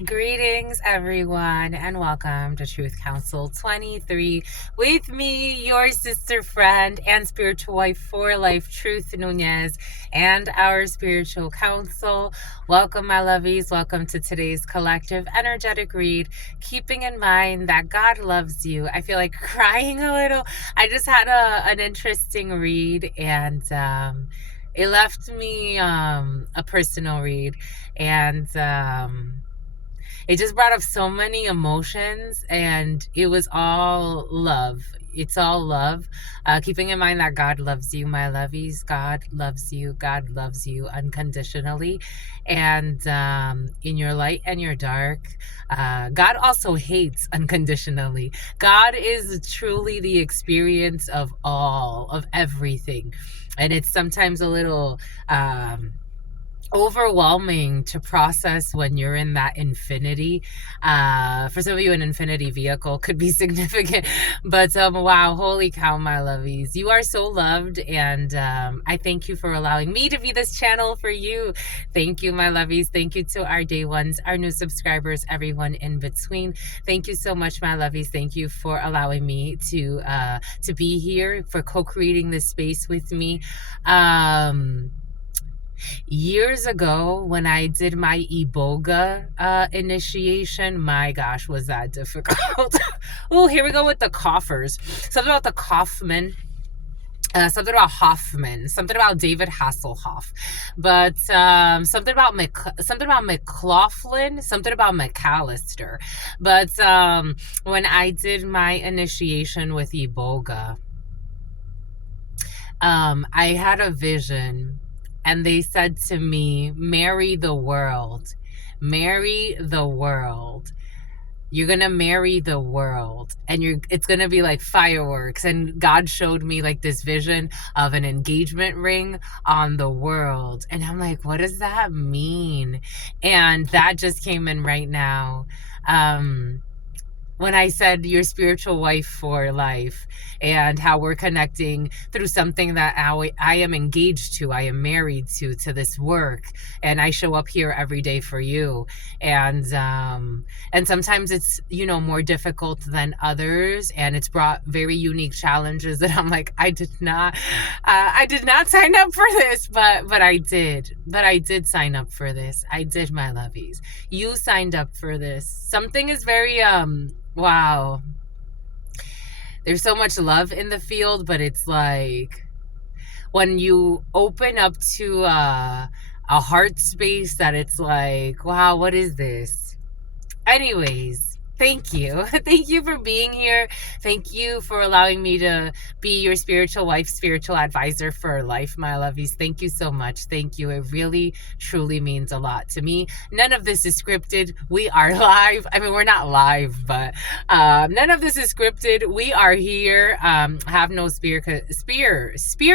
Greetings, everyone, and welcome to Truth Council 23 with me, your sister friend and spiritual wife for life, Truth Nunez, and our spiritual council. Welcome, my lovies. Welcome to today's collective energetic read, keeping in mind that God loves you. I feel like crying a little. I just had an interesting read, and it left me a personal read, and it just brought up so many emotions, and it was all love. It's all love. Keeping in mind that God loves you, my lovies. God loves you. God loves you unconditionally. And in your light and your dark, God also hates unconditionally. God is truly the experience of all, of everything. And it's sometimes a little overwhelming to process when you're in that infinity. For some of you, an infinity vehicle could be significant, but wow, holy cow, my lovies, you are so loved, and I thank you for allowing me to be this channel for you. Thank you, my lovies. Thank you to our day ones, our new subscribers, everyone in between. Thank you so much, my lovies. Thank you for allowing me to be here, for co-creating this space with me. Years ago, when I did my Iboga initiation, my gosh, was that difficult. Oh, here we go with the coughers. Something about the Kaufman. Something about Hoffman, something about David Hasselhoff, but something about McLaughlin, something about McAllister. But when I did my initiation with Iboga, I had a vision, and they said to me, marry the world. Marry the world. You're going to marry the world, and it's going to be like fireworks. And God showed me like this vision of an engagement ring on the world. And I'm like, what does that mean? And that just came in right now. When I said your spiritual wife for life, and how we're connecting through something that I am engaged to, I am married to this work, and I show up here every day for you. And sometimes it's, more difficult than others, and it's brought very unique challenges that I'm like, I did not sign up for this, but I did sign up for this. I did, my lovies. You signed up for this. Something is very wow. There's so much love in the field, but it's like when you open up to a heart space that it's like, wow, what is this? Anyways, thank you. Thank you for being here. Thank you for allowing me to be your spiritual wife, spiritual advisor for life, my lovies. Thank you so much. Thank you. It really, truly means a lot to me. None of this is scripted. We are live. I mean, we're not live, but none of this is scripted. We are here. Have no spear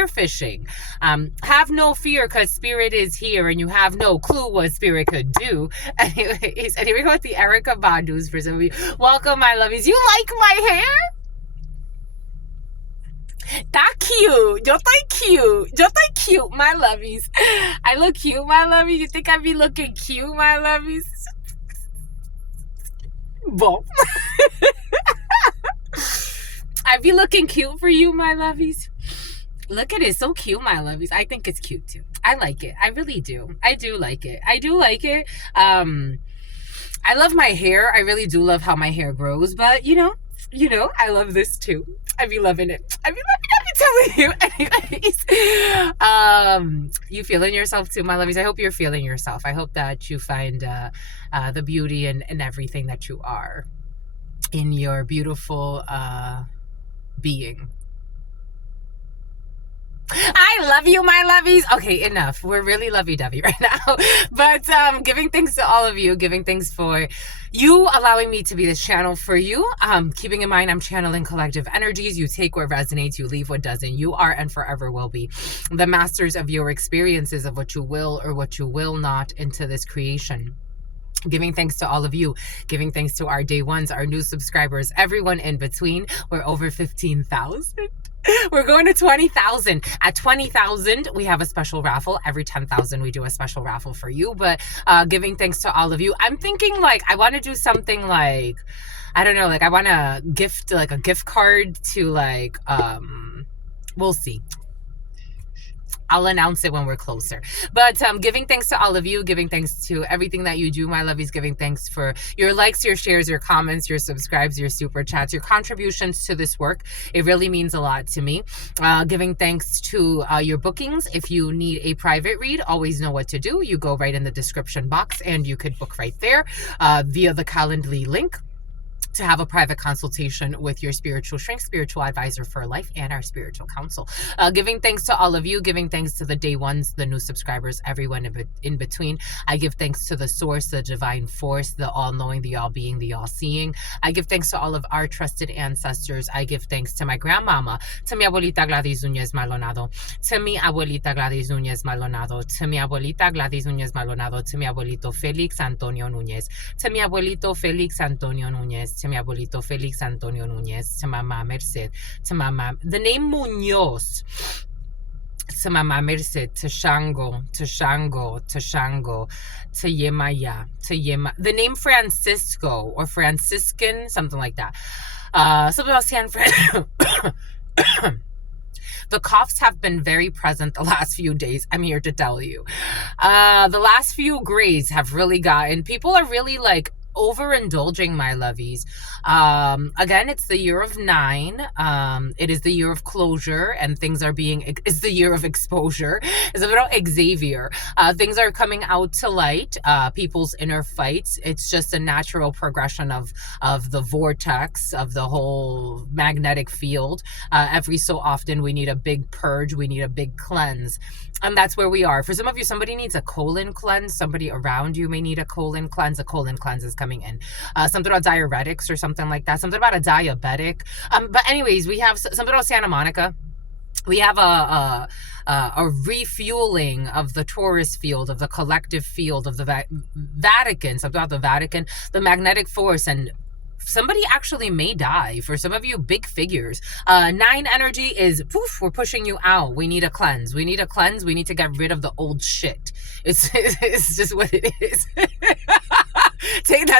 fishing. Have no fear, because spirit is here, and you have no clue what spirit could do. Anyways, and here we go with the Erica Badu's for some of you. Welcome, my lovies. You like my hair? That cute. Yo estoy cute, my lovies. I look cute, my lovies. You think I be looking cute, my lovies? Boom. I be looking cute for you, my lovies. Look at it. So cute, my lovies. I think it's cute too. I like it. I really do. I do like it. I love my hair. I really do love how my hair grows, but I love this too. I be loving it. I be telling you. Anyways, you feeling yourself too, my lovies? I hope you're feeling yourself. I hope that you find the beauty in everything that you are, in your beautiful being. I love you, my lovies. Okay, enough. We're really lovey-dovey right now. But giving thanks to all of you, giving thanks for you allowing me to be this channel for you. Keeping in mind, I'm channeling collective energies. You take what resonates, you leave what doesn't. You are and forever will be the masters of your experiences, of what you will or what you will not into this creation. Giving thanks to all of you, giving thanks to our day ones, our new subscribers, everyone in between. We're over 15,000. We're going to 20,000. At 20,000, we have a special raffle. Every 10,000, we do a special raffle for you. But giving thanks to all of you. I'm thinking like I want to do something like, I don't know, like I want to gift like a gift card to like, we'll see. I'll announce it when we're closer. But giving thanks to all of you, giving thanks to everything that you do, my lovies, giving thanks for your likes, your shares, your comments, your subscribes, your super chats, your contributions to this work. It really means a lot to me. Giving thanks to your bookings. If you need a private read, always know what to do. You go right in the description box and you could book right there via the Calendly link to have a private consultation with your spiritual shrink, spiritual advisor for life, and our spiritual counsel. Giving thanks to all of you, giving thanks to the day ones, the new subscribers, everyone in between. I give thanks to the source, the divine force, the all-knowing, the all-being, the all-seeing. I give thanks to all of our trusted ancestors. I give thanks to my grandmama, to mi abuelita Gladys Núñez Maldonado, to mi abuelita Gladys Núñez Maldonado, to mi abuelita Gladys Núñez Maldonado, to mi abuelito Felix Antonio Núñez, to mi abuelito Felix Antonio Núñez, to mi abuelito Felix Antonio Núñez, to Mama Merced, to Mama, the name Muñoz, to Mama Merced, to Shango, to Shango, to Shango, to Yemaya, to Yema, the name Francisco or Franciscan, something like that. Something about San Fran. The coughs have been very present the last few days. I'm here to tell you. The last few grays have really gotten, people are really like overindulging, my lovies. Again, it's the year of 9. It is the year of closure, and things are being, it's the year of exposure. It's about Xavier. Things are coming out to light, people's inner fights. It's just a natural progression of the vortex, of the whole magnetic field. Every so often, we need a big purge. We need a big cleanse. And that's where we are. For some of you, somebody needs a colon cleanse. Somebody around you may need a colon cleanse. A colon cleanse is coming in. Something about diuretics or something like that. Something about a diabetic. But anyways, we have something about Santa Monica. We have a refueling of the Taurus field, of the collective field, of the Vatican. Something about the Vatican, the magnetic force, and somebody actually may die. For some of you, big figures. 9 energy is, poof, we're pushing you out. We need a cleanse. We need a cleanse. We need to get rid of the old shit. It's just what it is.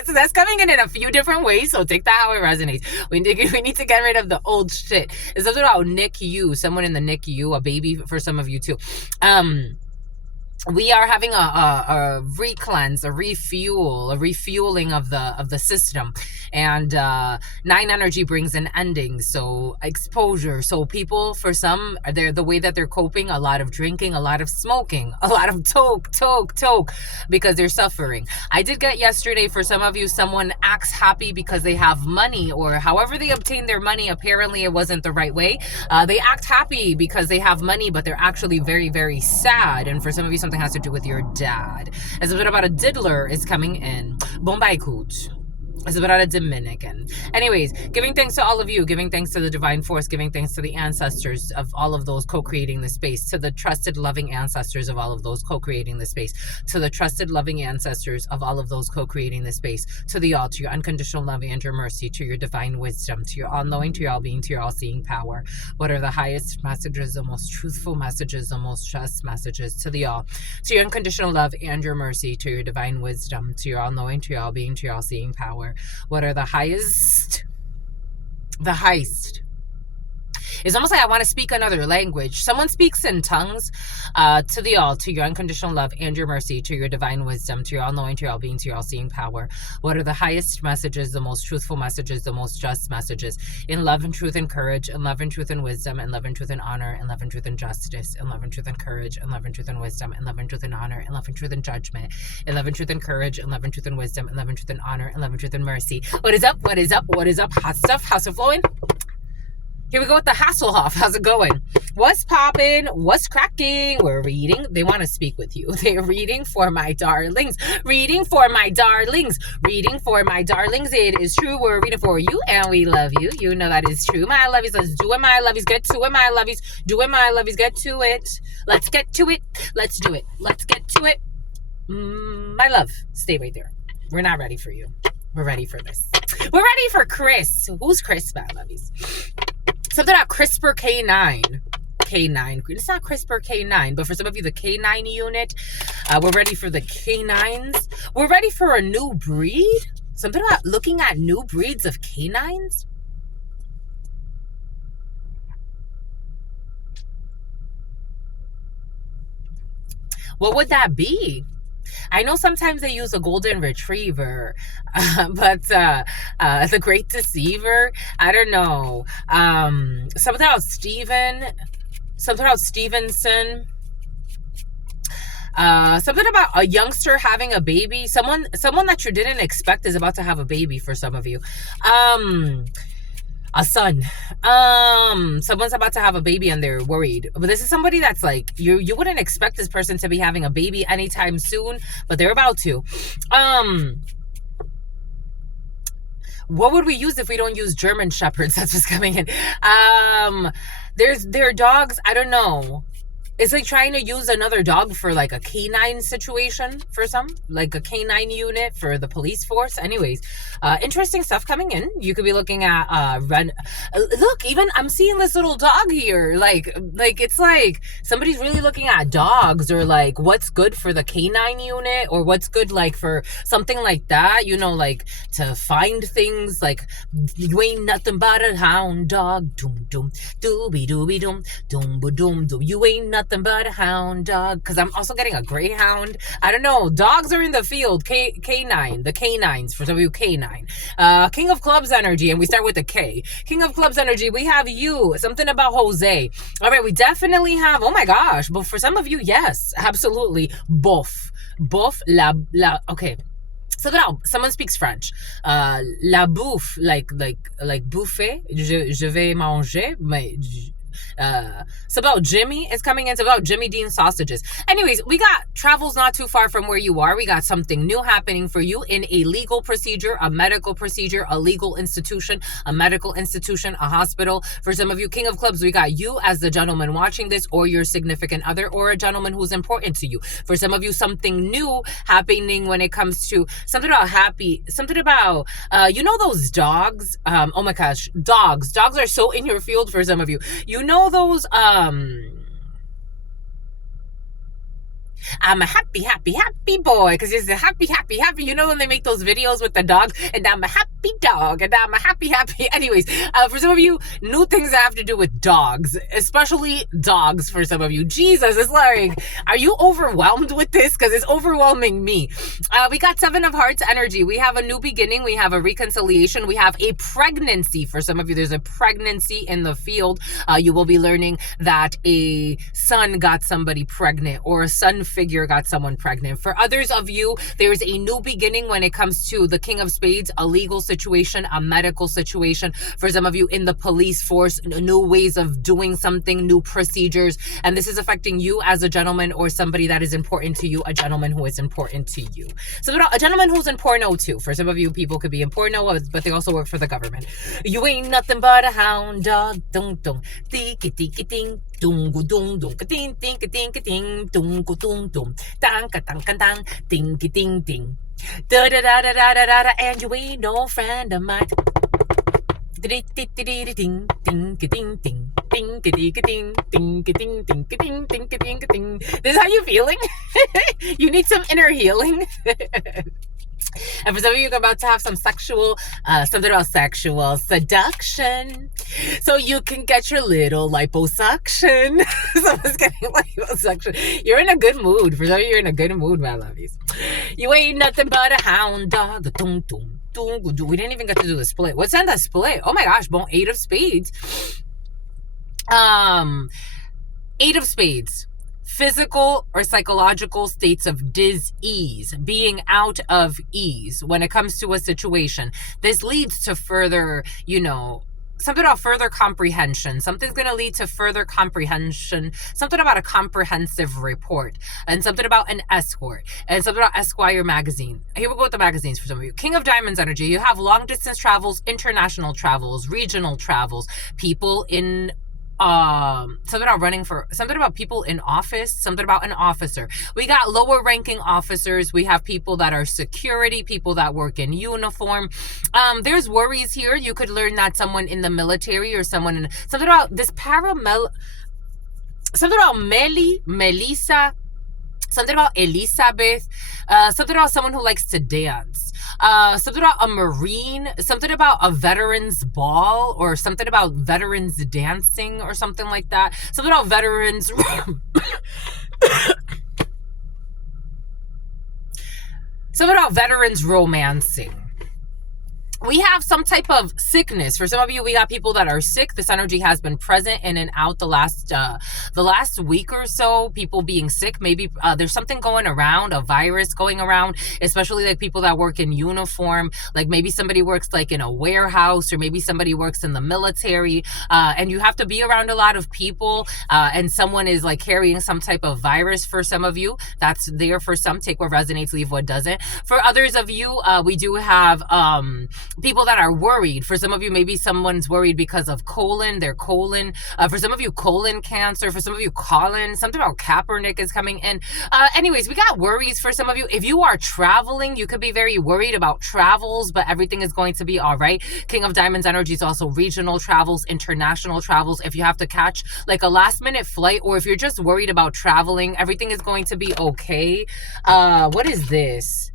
That's coming in a few different ways, so take that how it resonates. We need to get rid of the old shit. It's something about NICU, someone in the NICU, a baby for some of you too. We are having a re-cleanse, a refuel, a refueling of the system. And 9 energy brings an ending, so exposure. So people, for some, the way that they're coping, a lot of drinking, a lot of smoking, a lot of toke, because they're suffering. I did get yesterday, for some of you, someone acts happy because they have money, or however they obtain their money. Apparently it wasn't the right way. They act happy because they have money, but they're actually very, very sad. And for some of you, something has to do with your dad. It's a bit about a diddler is coming in. Bombay Coach. It's about a Dominican. Anyways, giving thanks to all of you, giving thanks to the divine force, giving thanks to the ancestors of all of those co-creating the space, to the trusted, loving ancestors of all of those co-creating the space, to the trusted, loving ancestors of all of those co-creating the space, to the all, to your unconditional love and your mercy, to your divine wisdom, to your all-knowing, to your all-being, to your all-seeing power. What are the highest messages, the most truthful messages, the most just messages, to the all, to your unconditional love and your mercy, to your divine wisdom, to your all-knowing, to your all-being, to your all-seeing power. What are the highest? The highest. It's almost like I want to speak another language. Someone speaks in tongues. To the all, to your unconditional love and your mercy, to your divine wisdom, to your all-knowing, to your all-being, to your all-seeing power. What are the highest messages, the most truthful messages, the most just messages? In love and truth and courage, in love and truth and wisdom, in love and truth and honor, in love and truth and justice, in love and truth and courage, in love and truth and wisdom, in love and truth and honor, in love and truth and judgment, in love and truth and courage, in love and truth and wisdom, in love and truth and honor, in love and truth and mercy. What is up? What is up? What is up? Hot stuff. How's it flowing? Here we go with the Hasselhoff. How's it going? What's popping? What's cracking? We're reading. They want to speak with you. They're reading for my darlings. Reading for my darlings. Reading for my darlings. It is true. We're reading for you and we love you. You know that is true. My lovies. Let's do it, my lovies. Get to it, my lovies. Do it, my lovies. Get to it. Let's get to it. Let's do it. Let's get to it. My love. Stay right there. We're not ready for you. We're ready for this. We're ready for Chris. Who's Chris, my lovies? Something about CRISPR K9. K9. It's not CRISPR K9, but for some of you, the K9 unit. We're ready for the K9s. We're ready for a new breed. Something about looking at new breeds of canines. What would that be? I know sometimes they use a golden retriever, but the great deceiver, I don't know. Something about Stevenson. Something about a youngster having a baby. Someone that you didn't expect is about to have a baby for some of you. A son. Someone's about to have a baby and they're worried. But this is somebody that's like, you wouldn't expect this person to be having a baby anytime soon, but they're about to. What would we use if we don't use German Shepherds? That's what's coming in. There are dogs, I don't know. It's like trying to use another dog for like a canine situation for some, like a canine unit for the police force. Anyways, interesting stuff coming in. You could be looking at look, even I'm seeing this little dog here. Like it's like somebody's really looking at dogs, or like what's good for the canine unit, or what's good like for something like that. You know, like to find things like you ain't nothing but a hound dog. Doom doom dooby dooby doom doom doom doom. You ain't nothing but a hound dog, because I'm also getting a greyhound. I don't know, dogs are in the field. K9, the canines for some of you. K9, King of Clubs energy, and we start with the K. King of Clubs energy, we have you. Something about Jose. All right, we definitely have, oh my gosh, but for some of you, yes, absolutely. Bof la okay. So now someone speaks French. La bouffe, like bouffer. Je vais manger, mais it's about Jimmy is coming in. It's about Jimmy Dean sausages. Anyways, we got travels not too far from where you are. We got something new happening for you in a legal procedure, a medical procedure, a legal institution, a medical institution, a hospital. For some of you, King of Clubs, we got you as the gentleman watching this, or your significant other, or a gentleman who's important to you. For some of you, something new happening when it comes to something about happy, something about, you know those dogs? Oh my gosh, dogs. Dogs are so in your field for some of you. You know those, I'm a happy boy, because it's a happy. You know when they make those videos with the dog, and I'm a happy dog, and I'm a happy. Anyways, for some of you, new things that have to do with dogs, especially dogs for some of you. Jesus, it's like, are you overwhelmed with this? Because it's overwhelming me. We got Seven of Hearts energy. We have a new beginning. We have a reconciliation. We have a pregnancy. For some of you, there's a pregnancy in the field. You will be learning that a son got somebody pregnant, or a son figure got someone pregnant. For others of you, there's a new beginning when it comes to the King of Spades, a legal situation, a medical situation. For some of you in the police force, new ways of doing something, new procedures. And this is affecting you as a gentleman, or somebody that is important to you, a gentleman who is important to you. So a gentleman who's in porno too. For some of you, people could be in porno, but they also work for the government. You ain't nothing but a hound dog. Dum dum. Tiki tiki ting. Dung dung dung ding ding ding ding dung dung dung dang dang dang ding ding ding da da da da da da da, and you ain't no friend of mine. Ding ding ding ding ding ding ding ding ding ding ding ding ding ding. This is how you feeling? You need some inner healing. And for some of you, you're about to have some sexual, something about sexual seduction. So you can get your little liposuction. Someone's getting liposuction. You're in a good mood. For some of you, you're in a good mood, my lovies. You ain't nothing but a hound dog. Dum, dum, dum, dum. We didn't even get to do the split. What's in the split? Oh my gosh, bon, 8 of spades. 8 of spades. Physical or psychological states of dis-ease, being out of ease when it comes to a situation. This leads to further, something about further comprehension. Something's going to lead to further comprehension. Something about a comprehensive report. And something about an escort. And something about Esquire magazine. Here we go with the magazines for some of you. King of Diamonds energy. You have long distance travels, international travels, regional travels. People in something about running for something about people in office, something about an officer. We got lower ranking officers. We have people that are security, people that work in uniform. There's worries here. You could learn that someone in the military or someone in something about this something about Melissa, something about Elizabeth, something about someone who likes to dance, something about a Marine, something about a veterans ball, or something about veterans dancing, or something like that. Something about veterans. Something about veterans romancing. We have some type of sickness. For some of you, we got people that are sick. This energy has been present in and out the last week or so. People being sick. Maybe there's something going around, a virus going around, especially like people that work in uniform. Like maybe somebody works like in a warehouse, or maybe somebody works in the military, and you have to be around a lot of people, and someone is like carrying some type of virus. For some of you, that's there. For some, take what resonates, leave what doesn't. For others of you, we do have people that are worried. For some of you, maybe someone's worried because of their colon. For some of you, colon cancer. For some of you, colon. Something about Kaepernick is coming in. Anyways, we got worries for some of you. If you are traveling, you could be very worried about travels, but everything is going to be all right. King of Diamonds energy is also regional travels, international travels. If you have to catch like a last minute flight, or if you're just worried about traveling, everything is going to be okay. What is this?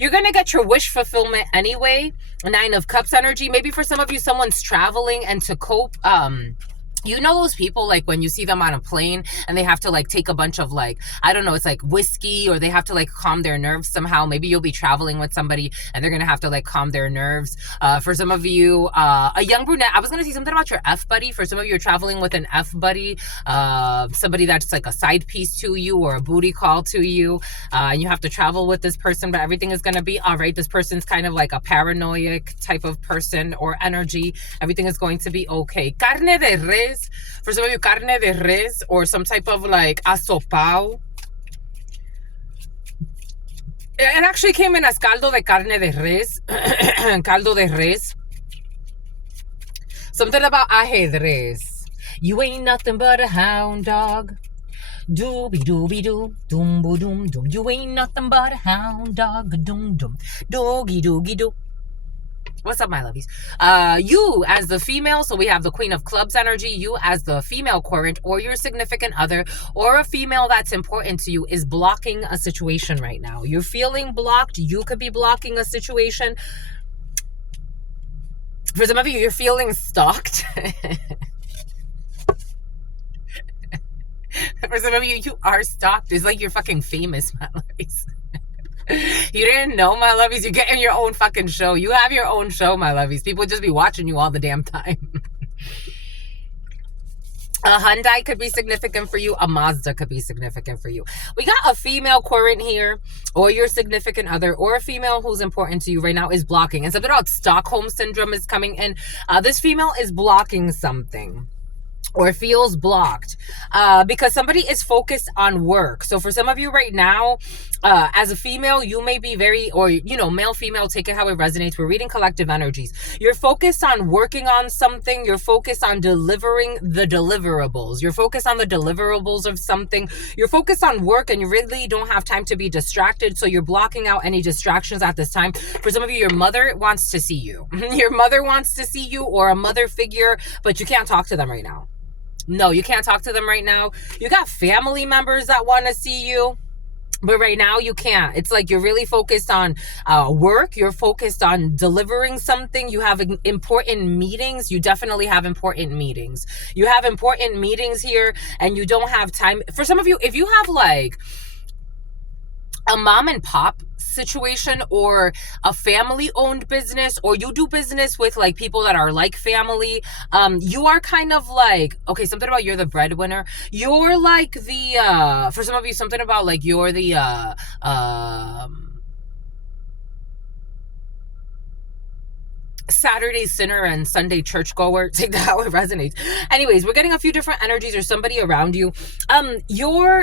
You're going to get your wish fulfillment anyway. 9 of Cups energy. Maybe for some of you, someone's traveling, and to cope, you know those people, like when you see them on a plane and they have to like take a bunch of like, I don't know, it's like whiskey, or they have to like calm their nerves somehow. Maybe you'll be traveling with somebody and they're going to have to like calm their nerves. For some of you, a young brunette, I was going to say something about your F buddy. For some of you, you're traveling with an F buddy, somebody that's like a side piece to you or a booty call to you. And you have to travel with this person, but everything is going to be all right. This person's kind of like a paranoid type of person or energy. Everything is going to be okay. Carne de res. For some of you, carne de res, or some type of like asopao. It actually came in as caldo de carne de res. Caldo de res. Something about ajedrez. You ain't nothing but a hound dog. Dooby dooby doo, doom boo doom doom. You ain't nothing but a hound dog. Doom doom. Doogie doogie doo. What's up, my lovies? You as the female, so we have the Queen of Clubs energy. You as the female current, or your significant other, or a female that's important to you, is blocking a situation right now. You're feeling blocked. You could be blocking a situation. For some of you, you're feeling stalked. For some of you, you are stalked. It's like you're fucking famous, my lovies. You didn't know, my lovies? You're getting your own fucking show. You have your own show, my lovies. People just be watching you all the damn time. A Hyundai could be significant for you. A Mazda could be significant for you. We got a female current here, or your significant other, or a female who's important to you right now is blocking. And something about Stockholm Syndrome is coming in. This female is blocking something, or feels blocked, because somebody is focused on work. So for some of you right now, as a female, you may be very, or, you know, male, female, take it how it resonates. We're reading collective energies. You're focused on working on something. You're focused on delivering the deliverables. You're focused on the deliverables of something. You're focused on work, and you really don't have time to be distracted. So you're blocking out any distractions at this time. For some of you, your mother wants to see you. Your mother wants to see you, or a mother figure, but you can't talk to them right now. No, you can't talk to them right now. You got family members that want to see you, but right now you can't. It's like you're really focused on work. You're focused on delivering something. You have important meetings. You definitely have important meetings. You have important meetings here, and you don't have time. For some of you, if you have like a mom and pop situation, or a family owned business, or you do business with like people that are like family, you are kind of like, okay, something about you're the breadwinner. You're like the for some of you, something about like you're the Saturday sinner and Sunday churchgoer. Take that how it resonates. Anyways, we're getting a few different energies or somebody around you.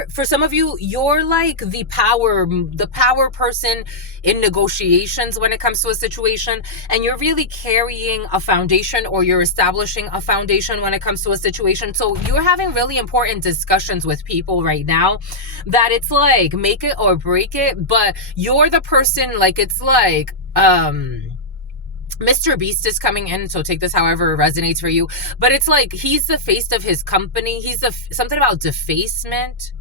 For some of you, you're like the power person in negotiations when it comes to a situation, and you're really carrying a foundation, or you're establishing a foundation when it comes to a situation. So you're having really important discussions with people right now that it's like make it or break it, but you're the person, like it's like Mr. Beast is coming in, so take this however it resonates for you. But it's like he's the face of his company. He's something about defacement.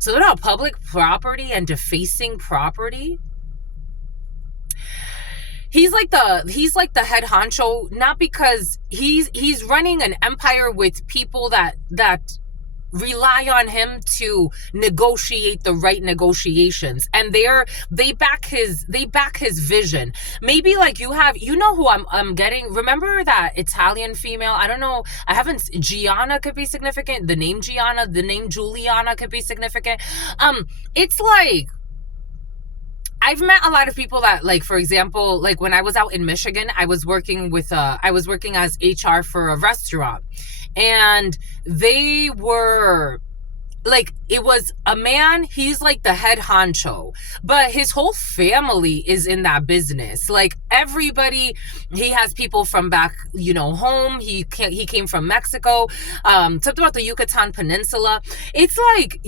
Something about public property and defacing property. He's like the head honcho, not because he's running an empire with people that rely on him to negotiate the right negotiations, and they back his vision. Maybe like you know who I'm getting. Remember that Italian female? I don't know. I haven't. Gianna could be significant. The name Gianna, the name Juliana could be significant. It's like I've met a lot of people that, like, for example, like when I was out in Michigan, I was working as HR for a restaurant, and they were like, it was a man, he's like the head honcho, but his whole family is in that business. Like everybody, he has people from back, home. He came from Mexico, something about the Yucatan Peninsula. It's like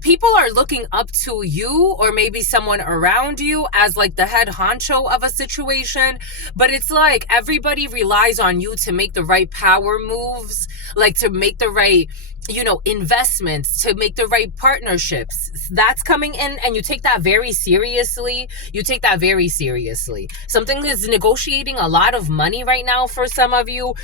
people are looking up to you, or maybe someone around you, as like the head honcho of a situation. But it's like everybody relies on you to make the right power moves, like to make the right, investments, to make the right partnerships. That's coming in, and you take that very seriously. Something is negotiating a lot of money right now for some of you.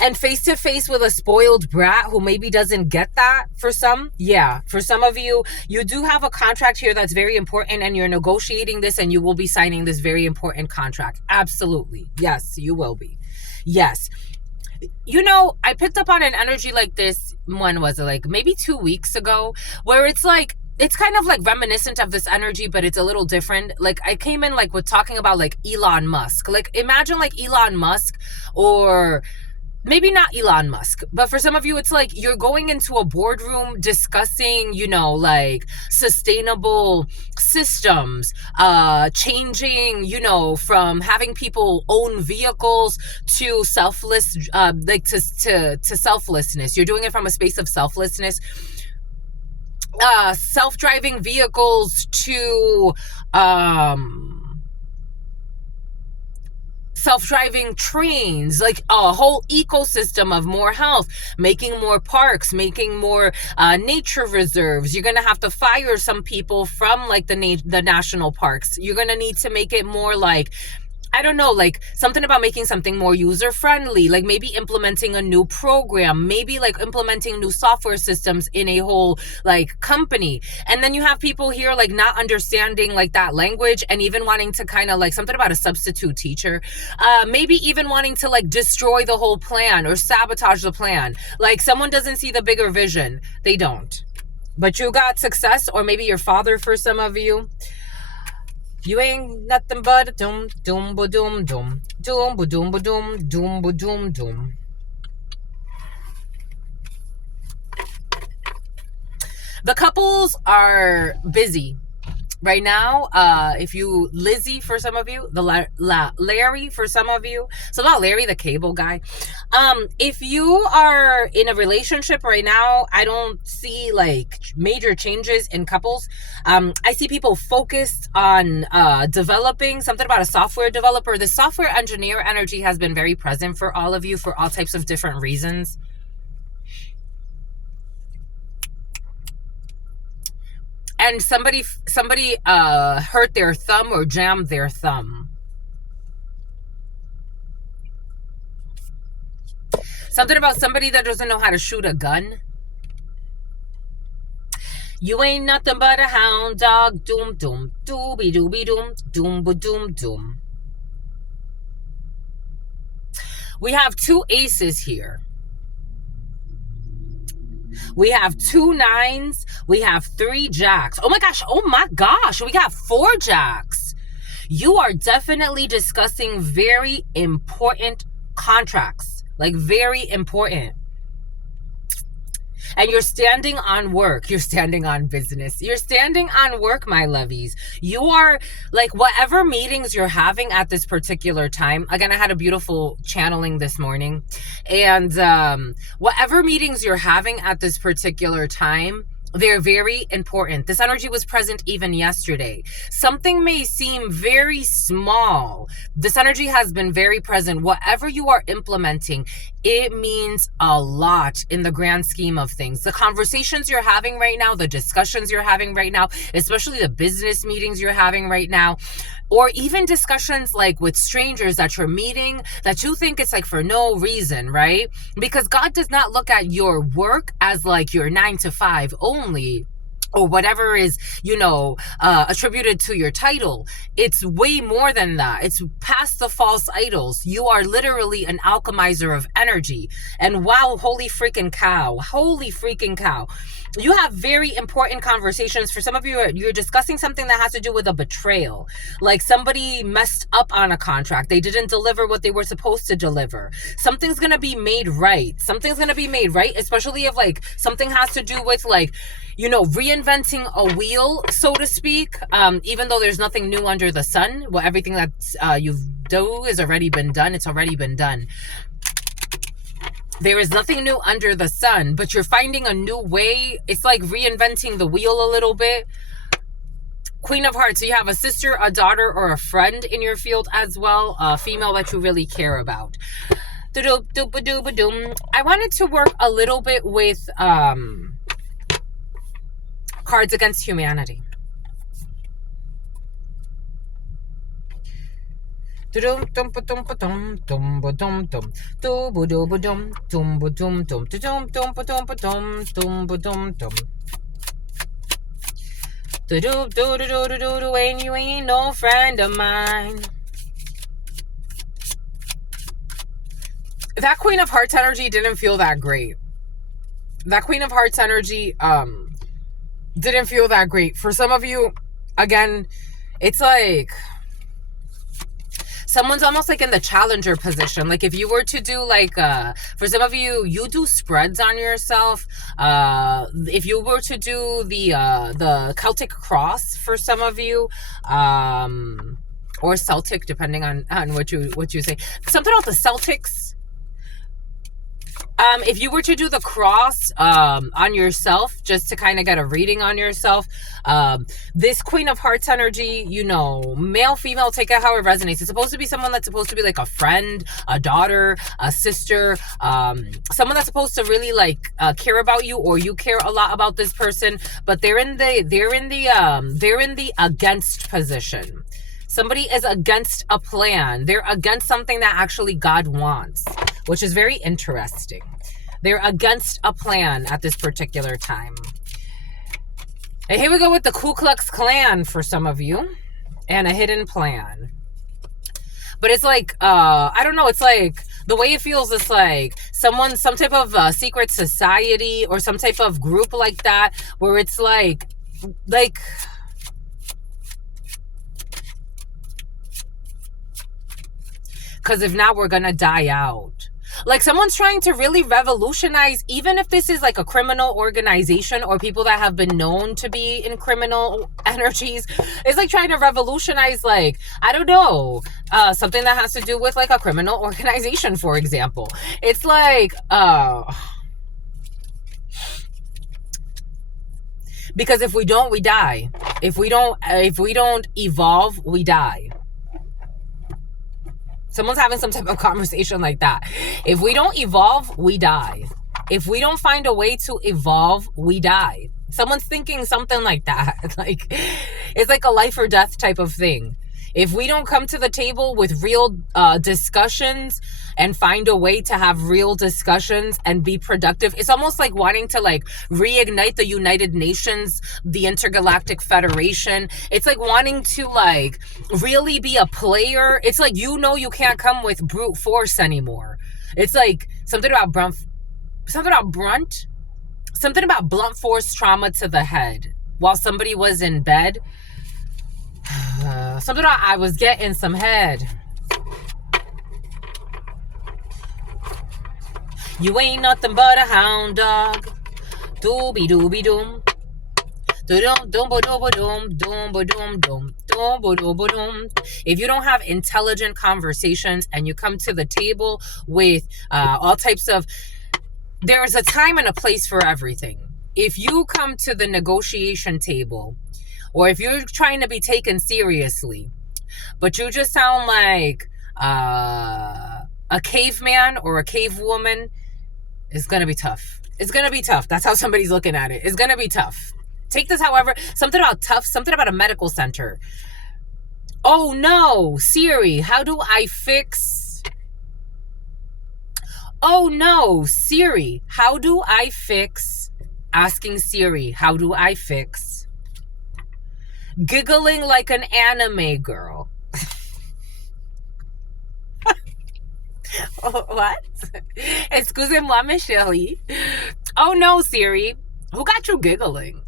And face to face with a spoiled brat who maybe doesn't get that for some. Yeah, for some of you, you do have a contract here that's very important, and you're negotiating this, and you will be signing this very important contract. Absolutely. Yes, you will be. Yes. I picked up on an energy like this, when was it? Like maybe 2 weeks ago, where it's like, it's kind of like reminiscent of this energy, but it's a little different. Like I came in like with talking about like Elon Musk. Like imagine like Elon Musk, or maybe not Elon Musk, but for some of you, it's like you're going into a boardroom discussing, like sustainable systems, changing, from having people own vehicles to selfless, to selflessness. You're doing it from a space of selflessness. Self-driving vehicles to, self-driving trains, like a whole ecosystem of more health, making more parks, making more nature reserves. You're going to have to fire some people from like the national parks. You're going to need to make it more like, I don't know, like something about making something more user-friendly, like maybe implementing a new program, maybe like implementing new software systems in a whole like company. And then you have people here like not understanding like that language, and even wanting to kind of like something about a substitute teacher, maybe even wanting to like destroy the whole plan or sabotage the plan. Like someone doesn't see the bigger vision. They don't. But you got success, or maybe your father for some of you. You ain't nothing but a doom, doom, ba doom, doom, doom, ba doom, ba doom, doom, ba doom, doom. The couples are busy right now. If you Lizzie for some of you, the Larry for some of you. So not Larry the cable guy. If you are in a relationship right now, I don't see like major changes in couples. I see people focused on developing something about a software developer. The software engineer energy has been very present for all of you for all types of different reasons. And somebody hurt their thumb or jammed their thumb. Something about somebody that doesn't know how to shoot a gun. You ain't nothing but a hound dog. Doom, doom, dooby, dooby, doom, doom, ba, doom, doom. We have 2 aces here. We have 2 9s. We have 3 jacks. Oh my gosh. We got 4 jacks. You are definitely discussing very important contracts, like very important. And you're standing on work. You're standing on business. You're standing on work, my lovies. You are like, whatever meetings you're having at this particular time. Again, I had a beautiful channeling this morning. And whatever meetings you're having at this particular time, they're very important. This energy was present even yesterday. Something may seem very small. This energy has been very present. Whatever you are implementing, it means a lot in the grand scheme of things. The conversations you're having right now, the discussions you're having right now, especially the business meetings you're having right now, or even discussions like with strangers that you're meeting that you think it's like for no reason, right? Because God does not look at your work as like your 9 to 5 only, or whatever is, attributed to your title. It's way more than that. It's past the false idols. You are literally an alchemizer of energy. And wow, holy freaking cow. You have very important conversations. For some of you, you're discussing something that has to do with a betrayal. Like somebody messed up on a contract. They didn't deliver what they were supposed to deliver. Something's going to be made right. Especially if like something has to do with like, reinventing a wheel, so to speak, even though there's nothing new under the sun. Well, everything that you do has already been done. It's already been done. There is nothing new under the sun, but you're finding a new way. It's like reinventing the wheel a little bit. Queen of Hearts, so you have a sister, a daughter, or a friend in your field as well, a female that you really care about. I wanted to work a little bit with cards against humanity. There's when you ain't no friend of mine. That Queen of Hearts energy didn't feel that great. That Queen of Hearts energy didn't feel that great. For some of you, again, it's like someone's almost like in the challenger position. Like if you were to do like, for some of you, you do spreads on yourself. If you were to do the Celtic cross for some of you, or Celtic, depending on what you say. Something about the Celtics. If you were to do the cross on yourself, just to kind of get a reading on yourself, this Queen of Hearts energy, male, female, take it how it resonates. It's supposed to be someone that's supposed to be like a friend, a daughter, a sister, someone that's supposed to really like care about you, or you care a lot about this person, but they're in the against position. Somebody is against a plan. They're against something that actually God wants, which is very interesting. They're against a plan at this particular time. And here we go with the Ku Klux Klan for some of you, and a hidden plan. But it's like, I don't know, it's like, the way it feels is like some type of secret society or some type of group like that, where it's like, because if not, we're gonna die out. Like someone's trying to really revolutionize, even if this is like a criminal organization or people that have been known to be in criminal energies. It's like trying to revolutionize, like, I don't know, something that has to do with like a criminal organization, for example. It's like, because if we don't, we die. If we don't evolve, we die. Someone's having some type of conversation like that. If we don't evolve, we die. If we don't find a way to evolve, we die. Someone's thinking something like that. Like, it's like a life or death type of thing. If we don't come to the table with real discussions and find a way to have real discussions and be productive, it's almost like wanting to like reignite the United Nations, the Intergalactic Federation. It's like wanting to like really be a player. It's like, you can't come with brute force anymore. It's like something about blunt force trauma to the head while somebody was in bed. Something about I was getting some head. You ain't nothing but a hound dog. Dooby dooby doom. If you don't have intelligent conversations and you come to the table with all types of, there's a time and a place for everything. If you come to the negotiation table, or if you're trying to be taken seriously, but you just sound like a caveman or a cave woman, it's going to be tough. It's going to be tough. That's how somebody's looking at it. It's going to be tough. Take this, however, something about tough, something about a medical center. Oh no, Siri, how do I fix? Oh no, Siri, how do I fix? Asking Siri, how do I fix? Giggling like an anime girl. What? Excusez-moi, ma chérie. Oh no, Siri, who got you giggling?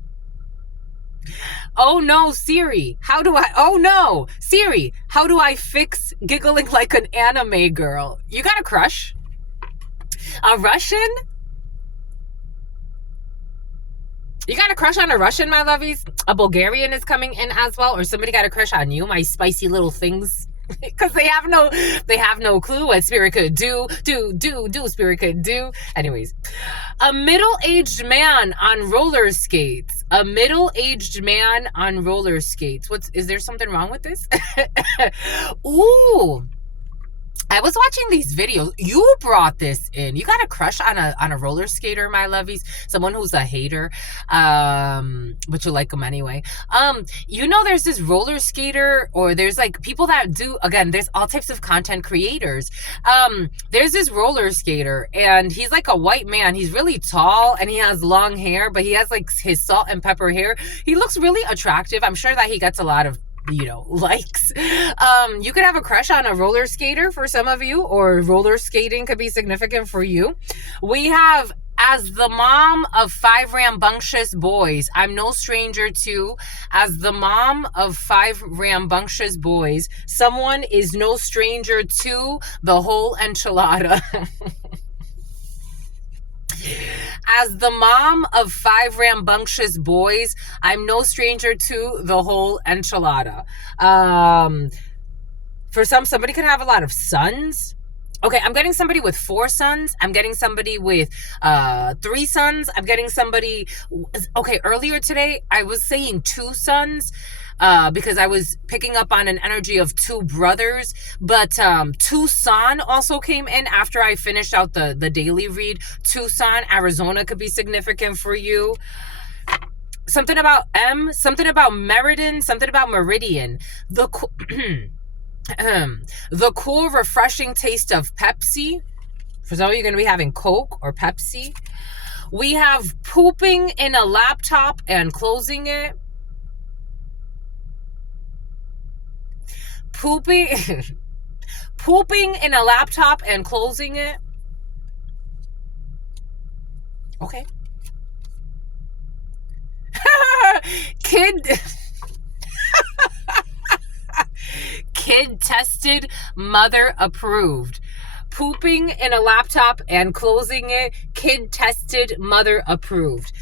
Oh no, Siri, how do I, oh no, Siri, how do I fix giggling like an anime girl? You got a crush? A Russian? You got a crush on a Russian, my lovies? A Bulgarian is coming in as well? Or somebody got a crush on you, my spicy little things? Because they have no clue what spirit could do, spirit could do. Anyways, a middle-aged man on roller skates. A middle-aged man on roller skates. Is there something wrong with this? Ooh. I was watching these videos. You brought this in. You got a crush on a roller skater, my lovies? Someone who's a hater, but you like them anyway. You know, there's this roller skater, or there's like people that do, again, there's all types of content creators. There's this roller skater, and he's like a white man. He's really tall, and he has long hair, but he has like his salt and pepper hair. He looks really attractive. I'm sure that he gets a lot of, likes. You could have a crush on a roller skater for some of you, or roller skating could be significant for you. We have, as the mom of 5 rambunctious boys, I'm no stranger to, as the mom of 5 rambunctious boys, someone is no stranger to the whole enchilada. As the mom of 5 rambunctious boys, I'm no stranger to the whole enchilada. For somebody could have a lot of sons. Okay, I'm getting somebody with 4 sons. I'm getting somebody with 3 sons. I'm getting somebody... Okay, earlier today, I was saying 2 sons. Because I was picking up on an energy of 2 brothers, but Tucson also came in after I finished out the daily read. Tucson, Arizona could be significant for you. Something about M, something about Meriden, something about Meridian. The cool, refreshing taste of Pepsi. For some of you, you're going to be having Coke or Pepsi. We have pooping in a laptop and closing it. Pooping in a laptop and closing it. Okay. Kid tested, mother approved. Pooping in a laptop and closing it. Kid tested, mother approved.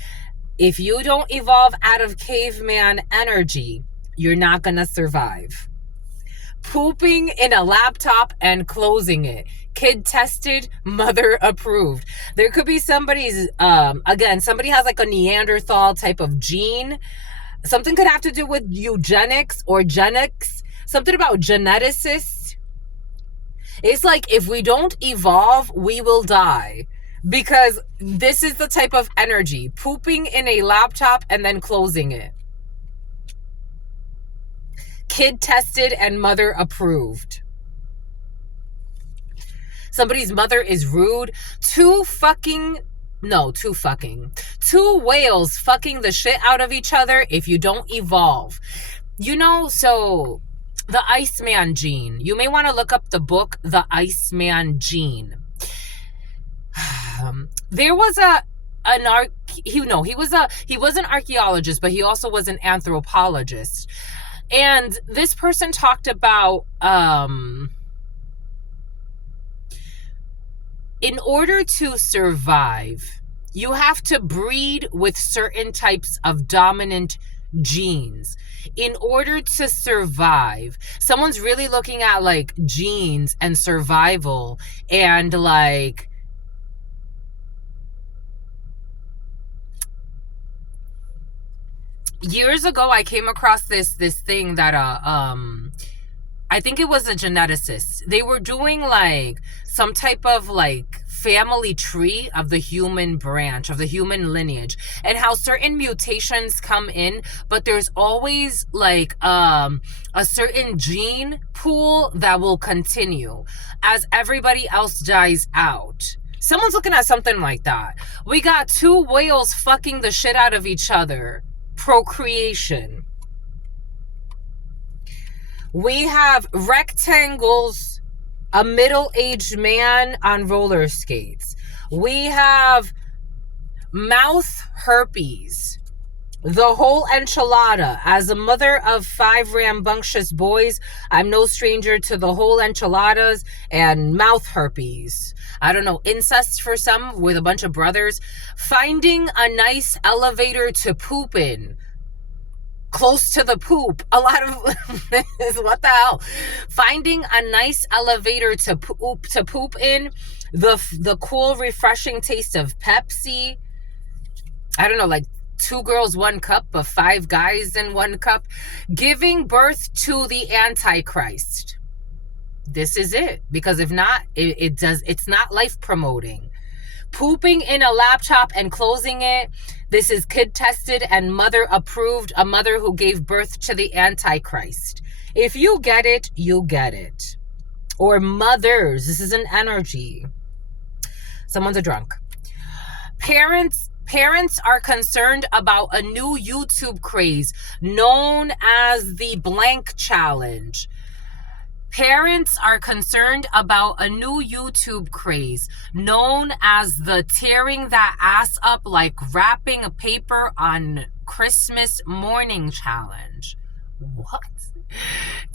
If you don't evolve out of caveman energy, you're not gonna survive. Pooping in a laptop and closing it. Kid tested, mother approved. There could be somebody's, again, somebody has like a Neanderthal type of gene. Something could have to do with eugenics or genics. Something about geneticists. It's like, if we don't evolve, we will die. Because this is the type of energy. Pooping in a laptop and then closing it. Kid tested and mother approved. Somebody's mother is rude. Two whales fucking the shit out of each other if you don't evolve. So the Iceman gene. You may want to look up the book, The Iceman Gene. There was he was an archaeologist, but he also was an anthropologist. And this person talked about in order to survive, you have to breed with certain types of dominant genes. In order to survive, someone's really looking at like genes and survival, and like years ago I came across this thing that I think it was a geneticist. They were doing like some type of like family tree of the human branch, of the human lineage, and how certain mutations come in, but there's always like a certain gene pool that will continue as everybody else dies out. Someone's looking at something like that. We got two whales fucking the shit out of each other. Procreation. We have rectangles, a middle-aged man on roller skates. We have mouth herpes, the whole enchilada. As a mother of 5 rambunctious boys, I'm no stranger to the whole enchiladas and mouth herpes. I don't know, incest for some with a bunch of brothers. Finding a nice elevator to poop in. Close to the poop. A lot of what the hell? Finding a nice elevator to poop in. The cool, refreshing taste of Pepsi. I don't know, like 2 girls, 1 cup, but 5 guys in 1 cup. Giving birth to the Antichrist. This is it. Because if not, it's not life promoting. Pooping in a laptop and closing it. This is kid tested and mother approved, a mother who gave birth to the Antichrist. If you get it, you get it. Or mothers, this is an energy. Someone's a drunk. Parents are concerned about a new YouTube craze known as the blank challenge. Parents are concerned about a new YouTube craze known as the tearing that ass up like wrapping a paper on Christmas morning challenge. What?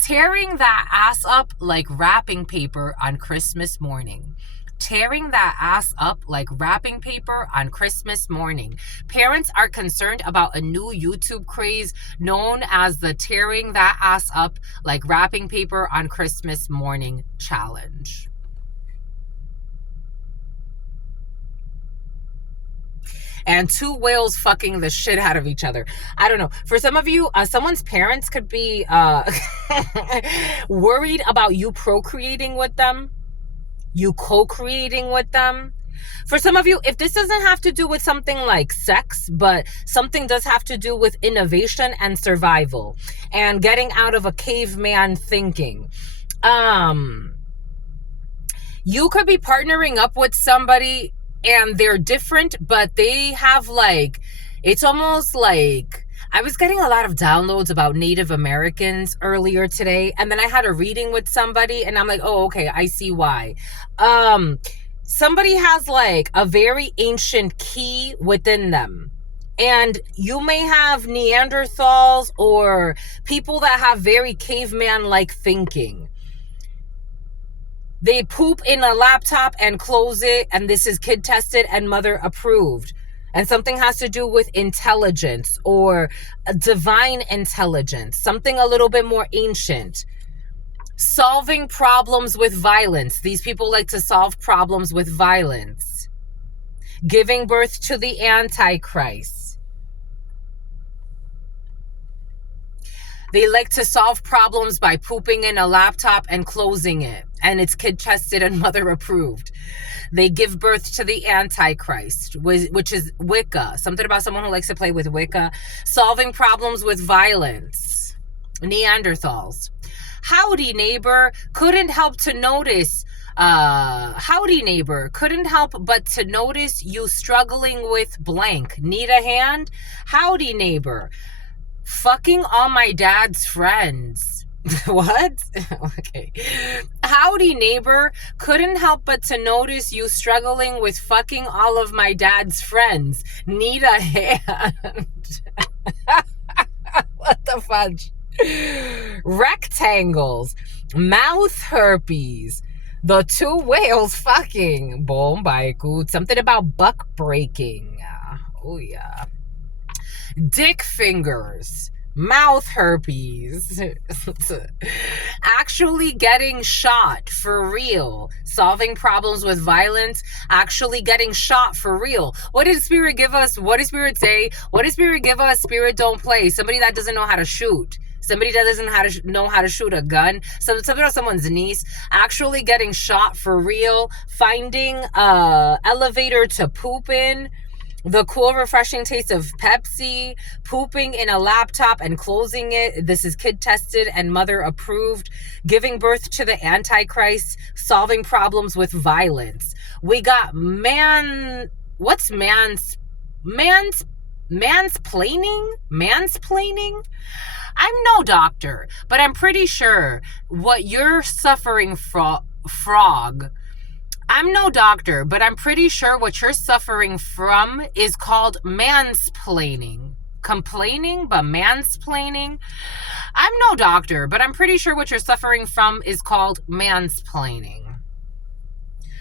Tearing that ass up like wrapping paper on Christmas morning. Tearing that ass up like wrapping paper on Christmas morning. Parents are concerned about a new YouTube craze known as the tearing that ass up like wrapping paper on Christmas morning challenge. And 2 whales fucking the shit out of each other. I don't know. For some of you, someone's parents could be worried about you procreating with them. You co-creating with them. For some of you, if this doesn't have to do with something like sex, but something does have to do with innovation and survival and getting out of a caveman thinking. You could be partnering up with somebody and they're different, but they have like, it's almost like, I was getting a lot of downloads about Native Americans earlier today, and then I had a reading with somebody, and I'm like, oh, okay, I see why. Somebody has like a very ancient key within them, and you may have Neanderthals or people that have very caveman-like thinking. They poop in a laptop and close it, and this is kid tested and mother approved. And something has to do with intelligence or divine intelligence, something a little bit more ancient. Solving problems with violence. These people like to solve problems with violence. Giving birth to the Antichrist. They like to solve problems by pooping in a laptop and closing it. And it's kid tested and mother approved. They give birth to the Antichrist, which is Wicca. Something about someone who likes to play with Wicca. Solving problems with violence. Neanderthals. Howdy neighbor, couldn't help to notice. Howdy neighbor, couldn't help but to notice you struggling with blank. Need a hand? Howdy neighbor. Fucking all my dad's friends. What? Okay. Howdy neighbor, couldn't help but to notice you struggling with fucking all of my dad's friends. Need a hand. What the fudge? Rectangles, mouth herpes, the two whales fucking, Barbaric, something about buck breaking. Oh yeah. Dick fingers, mouth herpes, actually getting shot for real, solving problems with violence, actually getting shot for real. What did Spirit give us? What did Spirit say? What did Spirit give us? Spirit don't play. Somebody that doesn't know how to shoot. Somebody that doesn't know how to shoot a gun. Something about someone's niece. Actually getting shot for real. Finding a elevator to poop in. The cool, refreshing taste of Pepsi, pooping in a laptop and closing it. This is kid tested and mother approved. Giving birth to the Antichrist, solving problems with violence. We got what's mansplaining? Mansplaining? I'm no doctor, but I'm pretty sure what you're suffering frog. I'm no doctor, but I'm pretty sure what you're suffering from is called mansplaining. Complaining, but mansplaining. I'm no doctor, but I'm pretty sure what you're suffering from is called mansplaining.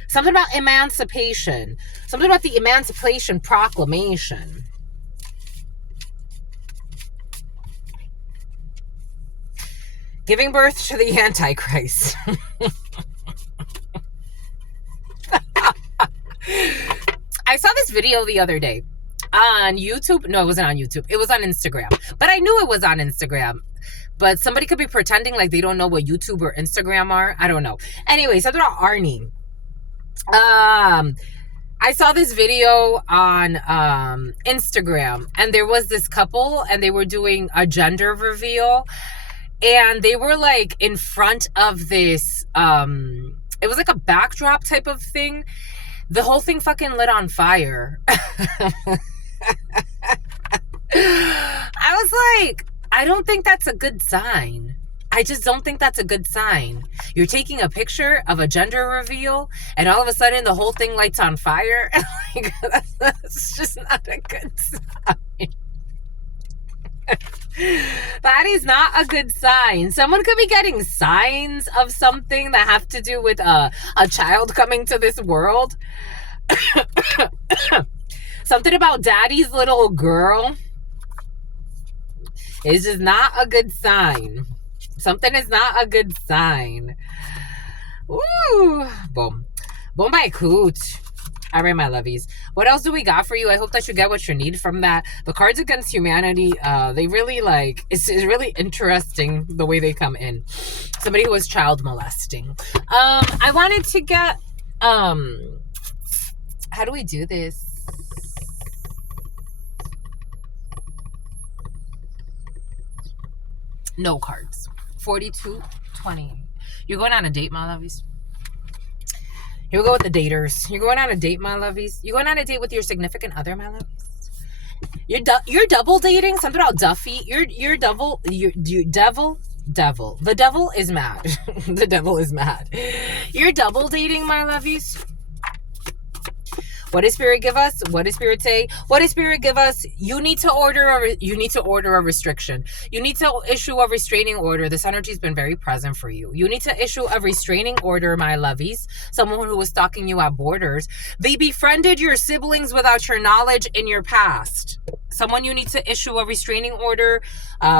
Something about emancipation. Something about the Emancipation Proclamation. Giving birth to the Antichrist. I saw this video the other day on YouTube. No, it wasn't on YouTube. It was on Instagram. But I knew it was on Instagram. But somebody could be pretending like they don't know what YouTube or Instagram are. I don't know. Anyway, something about Arnie. I saw this video on Instagram. And there was this couple. And they were doing a gender reveal. And they were like in front of this. It was like a backdrop type of thing. The whole thing fucking lit on fire. I was like, I don't think that's a good sign. I just don't think that's a good sign. You're taking a picture of a gender reveal and all of a sudden the whole thing lights on fire. Like, that's just not a good sign. That is not a good sign. Someone could be getting signs of something that have to do with a child coming to this world. Something about daddy's little girl is just not a good sign. Something is not a good sign. Woo! Boom. Boom by coot. All right, my lovies. What else do we got for you? I hope that you get what you need from that. The Cards Against Humanity, they really like, it's really interesting the way they come in. Somebody who was child molesting. I wanted to get, how do we do this? No cards. 42-20. You're going on a date, my lovies? Here we go with the daters. You're going on a date, my lovies. You're going on a date with your significant other, my lovies. You're double dating. Something about Duffy. You're devil. The devil is mad. The devil is mad. You're double dating, my lovies. What does Spirit give us? What does Spirit say? What does Spirit give us? You need to order a restriction. You need to issue a restraining order. This energy has been very present for you. You need to issue a restraining order, my lovies. Someone who was stalking you at borders. They befriended your siblings without your knowledge in your past. Someone you need to issue a restraining order.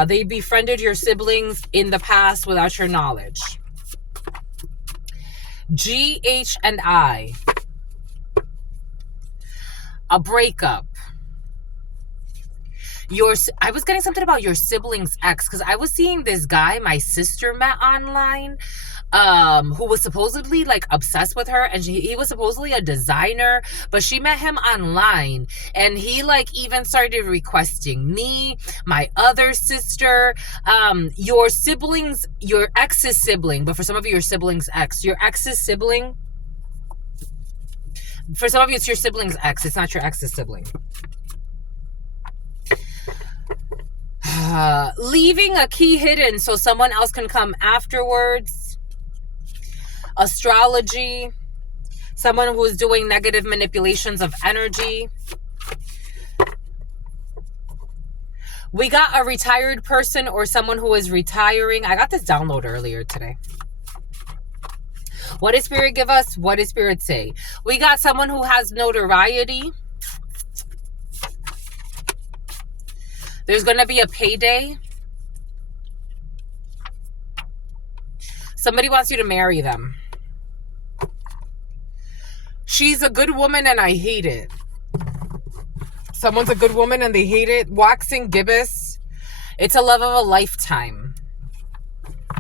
They befriended your siblings in the past without your knowledge. GH and I. A breakup. I was getting something about your sibling's ex, because I was seeing this guy my sister met online, who was supposedly like obsessed with her, and he was supposedly a designer, but she met him online, and he like even started requesting me, my other sister, your siblings, your ex's sibling, but for some of you, your sibling's ex, your ex's sibling. For some of you, it's your sibling's ex. It's not your ex's sibling. Leaving a key hidden so someone else can come afterwards. Astrology. Someone who is doing negative manipulations of energy. We got a retired person or someone who is retiring. I got this download earlier today. What does Spirit give us? What does Spirit say? We got someone who has notoriety. There's going to be a payday. Somebody wants you to marry them. She's a good woman and I hate it. Someone's a good woman and they hate it. Waxing gibbous. It's a love of a lifetime.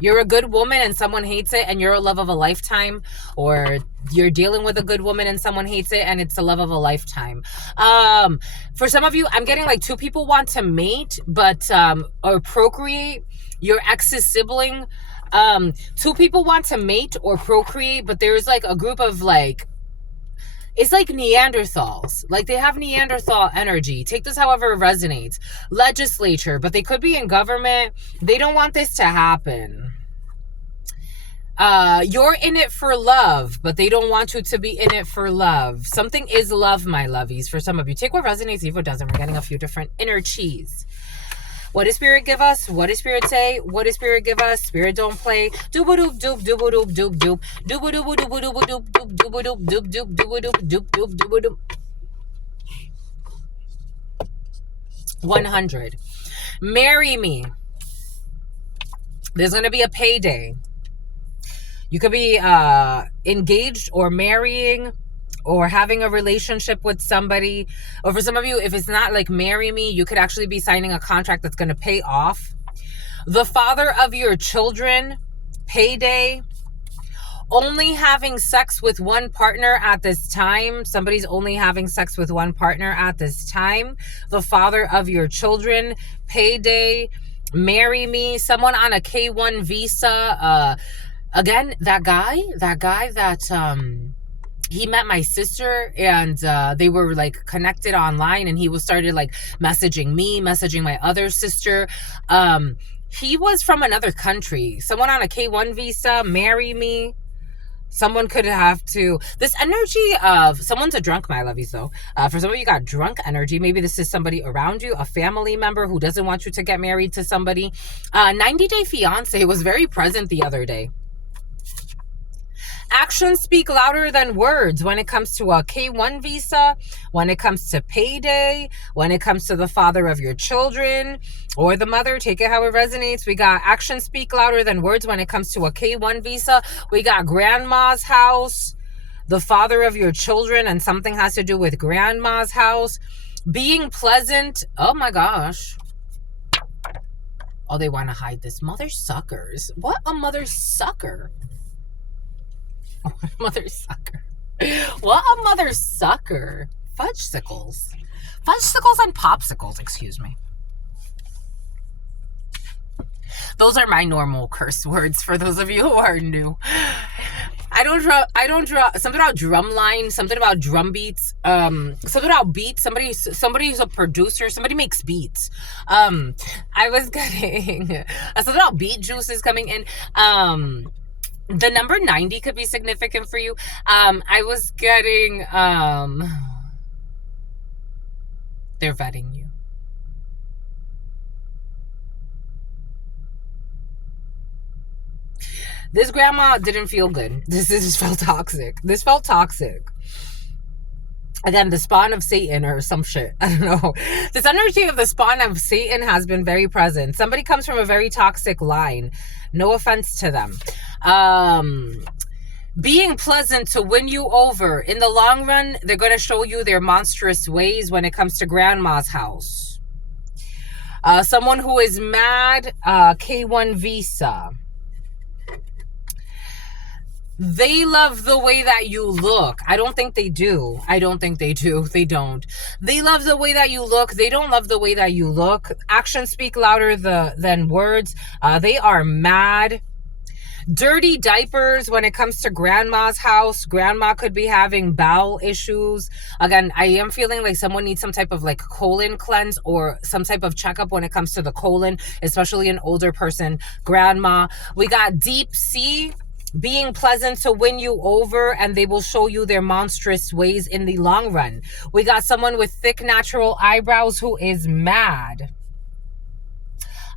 You're a good woman and someone hates it and you're a love of a lifetime, or you're dealing with a good woman and someone hates it and it's a love of a lifetime. For some of you, I'm getting like two people want to mate, but or procreate. Your ex's sibling. Two people want to mate or procreate, but there's like a group of like, it's like Neanderthals. Like they have Neanderthal energy. Take this however it resonates. Legislature, but they could be in government. They don't want this to happen. You're in it for love, but they don't want you to be in it for love. Something is love, my lovies, for some of you. Take what resonates, leave what doesn't. We're getting a few different inner cheese. What does Spirit give us? What does Spirit say? What does Spirit give us? Spirit don't play. Dooba-doop, doop, dooba-doop, doop, doop. Dooba-dooba, dooba-dooba, doop, doop, dooba-doop, doop, doop, dooba-doop, doop, doop, dooba-doop. 100. Marry me. There's going to be a payday. You could be engaged or marrying or having a relationship with somebody. Or for some of you, if it's not like marry me, you could actually be signing a contract that's going to pay off. The father of your children, payday. Only having sex with one partner at this time. Somebody's only having sex with one partner at this time. The father of your children, payday. Marry me. Someone on a K1 visa. Again, that guy that he met my sister and they were like connected online, and he was started like messaging me, messaging my other sister. He was from another country. Someone on a K1 visa, marry me. Someone could have to, this energy of someone's a drunk, my lovies, though. For some of you got drunk energy. Maybe this is somebody around you, a family member who doesn't want you to get married to somebody. 90-day fiance was very present the other day. Actions speak louder than words when it comes to a K1 visa, when it comes to payday, when it comes to the father of your children or the mother. Take it how it resonates. We got actions speak louder than words when it comes to a K1 visa. We got grandma's house, the father of your children, and something has to do with grandma's house. Being pleasant. Oh my gosh. Oh, they want to hide this. Mother suckers. What a mother sucker. Mother sucker. What a mother sucker. Fudgesicles. Fudgesicles and popsicles, excuse me. Those are my normal curse words for those of you who are new. I don't draw something about drumline, something about drum beats, something about beats. Somebody's a producer, somebody makes beats. I was getting something about beet juice is coming in. The number 90 could be significant for you. I was getting, they're vetting you. This grandma didn't feel good. This felt toxic. This felt toxic. Again, the spawn of Satan or some shit. I don't know. This energy of the spawn of Satan has been very present. Somebody comes from a very toxic line. No offense to them. Being pleasant to win you over. In the long run, they're going to show you their monstrous ways when it comes to grandma's house. Someone who is mad, K1 visa. They love the way that you look. I don't think they do. I don't think they do. They don't. They love the way that you look. They don't love the way that you look. Actions speak louder than words. They are mad. Dirty diapers when it comes to grandma's house. Grandma could be having bowel issues. Again, I am feeling like someone needs some type of like colon cleanse or some type of checkup when it comes to the colon, especially an older person, grandma. We got deep sea. Being pleasant to win you over, and they will show you their monstrous ways in the long run. We got someone with thick natural eyebrows who is mad.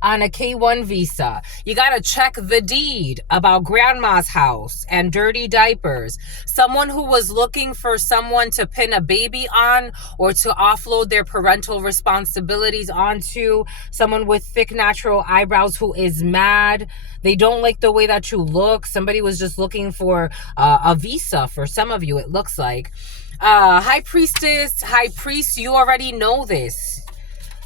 on a K1 visa. You got to check the deed about grandma's house and dirty diapers. Someone who was looking for someone to pin a baby on or to offload their parental responsibilities onto. Someone with thick natural eyebrows who is mad. They don't like the way that you look. Somebody was just looking for a visa for some of you, it looks like. High priestess, high priest, you already know this.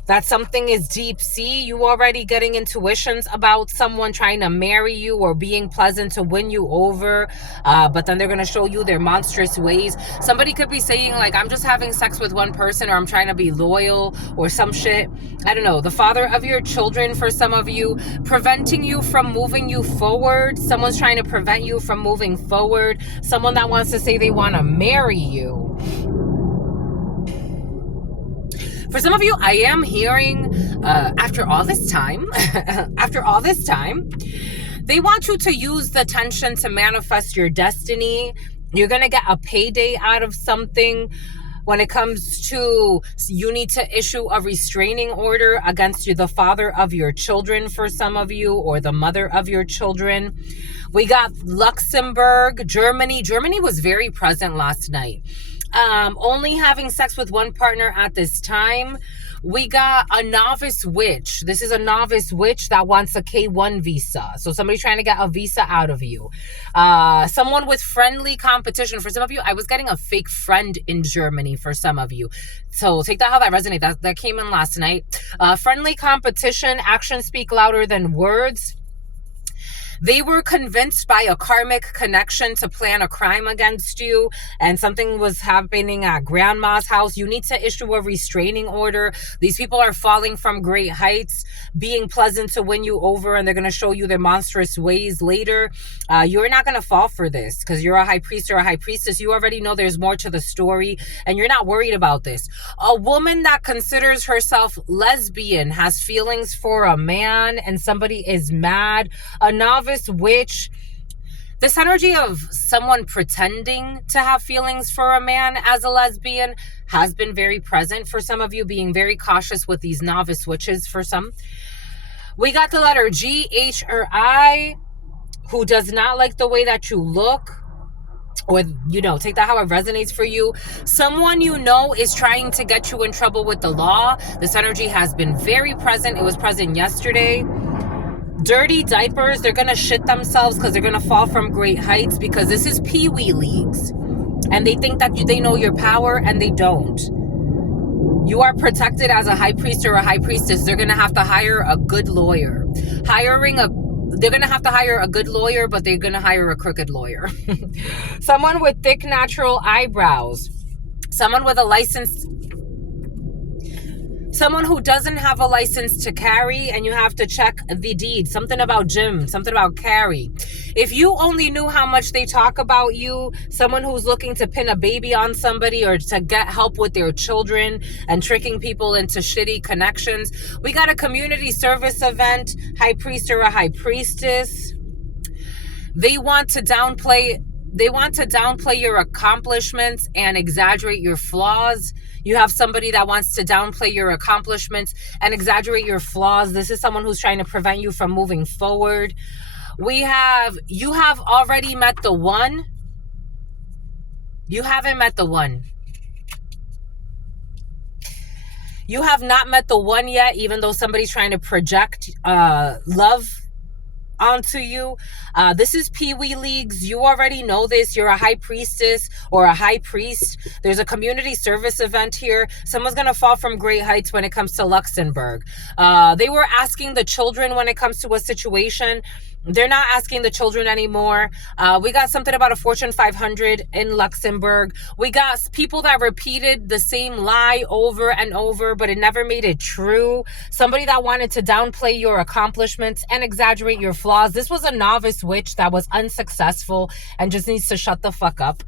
That something is deep sea. You already getting intuitions about someone trying to marry you or being pleasant to win you over. But then they're going to show you their monstrous ways. Somebody could be saying like, I'm just having sex with one person, or I'm trying to be loyal or some shit. I don't know. The father of your children for some of you, preventing you from moving you forward. Someone's trying to prevent you from moving forward. Someone that wants to say they want to marry you. For some of you, I am hearing, after all this time, they want you to use the tension to manifest your destiny. You're going to get a payday out of something. When it comes to, you need to issue a restraining order against the father of your children for some of you, or the mother of your children. We got Luxembourg, Germany. Germany was very present last night. Only having sex with one partner at this time. We got a novice witch. This is a novice witch that wants a K1 visa. So somebody trying to get a visa out of you. Someone with friendly competition. For some of you, I was getting a fake friend in Germany for some of you. So take that how that resonates. That came in last night. Friendly competition. Actions speak louder than words. They were convinced by a karmic connection to plan a crime against you, and something was happening at grandma's house. You need to issue a restraining order. These people are falling from great heights, being pleasant to win you over, and they're going to show you their monstrous ways later. You're not going to fall for this because you're a high priest or a high priestess. You already know there's more to the story, and you're not worried about this. A woman that considers herself lesbian has feelings for a man, and somebody is mad. A novice witch, this energy of someone pretending to have feelings for a man as a lesbian has been very present for some of you, being very cautious with these novice witches for some. We got the letter G, H, or I, who does not like the way that you look, or, you know, take that how it resonates for you. Someone you know is trying to get you in trouble with the law. This energy has been very present. It was present yesterday. Dirty diapers, they're going to shit themselves because they're going to fall from great heights, because this is pee-wee leagues. And they think that they know your power, and they don't. You are protected as a high priest or a high priestess. They're going to have to hire a good lawyer. They're going to have to hire a good lawyer, but they're going to hire a crooked lawyer. Someone with thick natural eyebrows. Someone with a license. Someone who doesn't have a license to carry, and you have to check the deed. Something about Jim, something about carry. If you only knew how much they talk about you, someone who's looking to pin a baby on somebody or to get help with their children and tricking people into shitty connections. We got a community service event, high priest or a high priestess. They want to downplay your accomplishments and exaggerate your flaws. You have somebody that wants to downplay your accomplishments and exaggerate your flaws. This is someone who's trying to prevent you from moving forward. You have already met the one. You haven't met the one. You have not met the one yet, even though somebody's trying to project love onto you. This is pee-wee leagues. You already know this. You're a high priestess or a high priest. There's a community service event here. Someone's going to fall from great heights when it comes to Luxembourg. They were asking the children when it comes to a situation. They're not asking the children anymore. We got something about a Fortune 500 in Luxembourg. We got people that repeated the same lie over and over, but it never made it true. Somebody that wanted to downplay your accomplishments and exaggerate your flaws. This was a novice witch that was unsuccessful and just needs to shut the fuck up.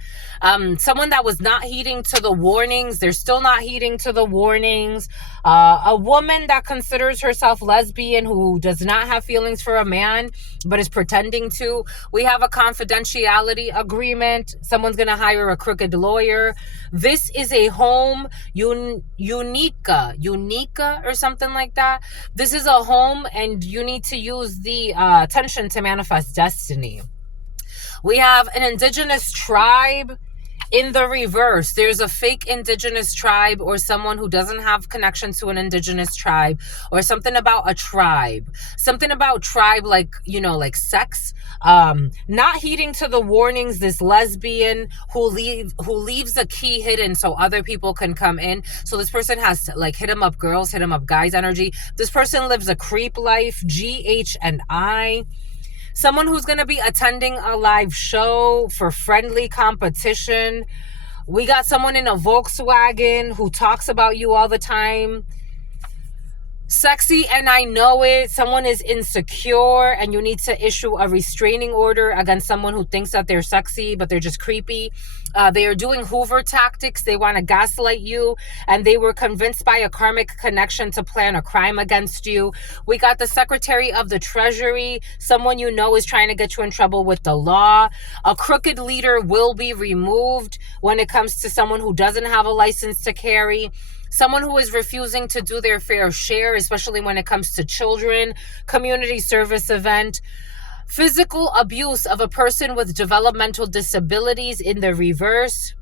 Someone that was not heeding to the warnings. They're still not heeding to the warnings. A woman that considers herself lesbian who does not have feelings for a man. but is pretending to. We have a confidentiality agreement. Someone's going to hire a crooked lawyer. This is a home, Unica or something like that. This is a home, and you need to use the tension to manifest destiny. We have an indigenous tribe in the reverse. There's a fake indigenous tribe, or someone who doesn't have connection to an indigenous tribe, or something about a tribe. Something about tribe, like, you know, like sex. Not heeding to the warnings. This lesbian who leaves a key hidden so other people can come in. So this person has like hit 'em up girls, hit 'em up guys energy. This person lives a creep life, GH and I. Someone who's going to be attending a live show for friendly competition. We got someone in a Volkswagen who talks about you all the time. Sexy, and I know it. Someone is insecure, and you need to issue a restraining order against someone who thinks that they're sexy, but they're just creepy. They are doing Hoover tactics. They want to gaslight you, and they were convinced by a karmic connection to plan a crime against you. We got the Secretary of the Treasury. Someone you know is trying to get you in trouble with the law. A crooked leader will be removed when it comes to someone who doesn't have a license to carry. Someone who is refusing to do their fair share, especially when it comes to children. Community service event. Physical abuse of a person with developmental disabilities in the reverse.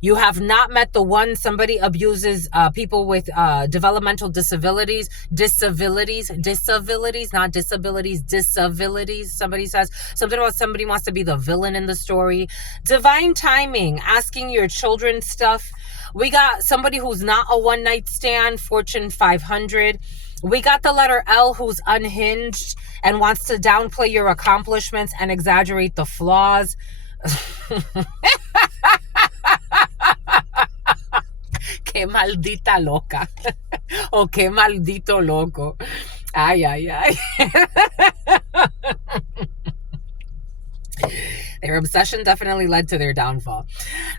You have not met the one. Somebody abuses people with developmental disabilities, not disabilities, disabilities. Somebody says something about somebody wants to be the villain in the story. Divine timing, asking your children stuff. We got somebody who's not a one-night stand, Fortune 500. We got the letter L, who's unhinged and wants to downplay your accomplishments and exaggerate the flaws. Qué maldita loca. O qué maldito loco. Ay, ay, ay. Their obsession definitely led to their downfall.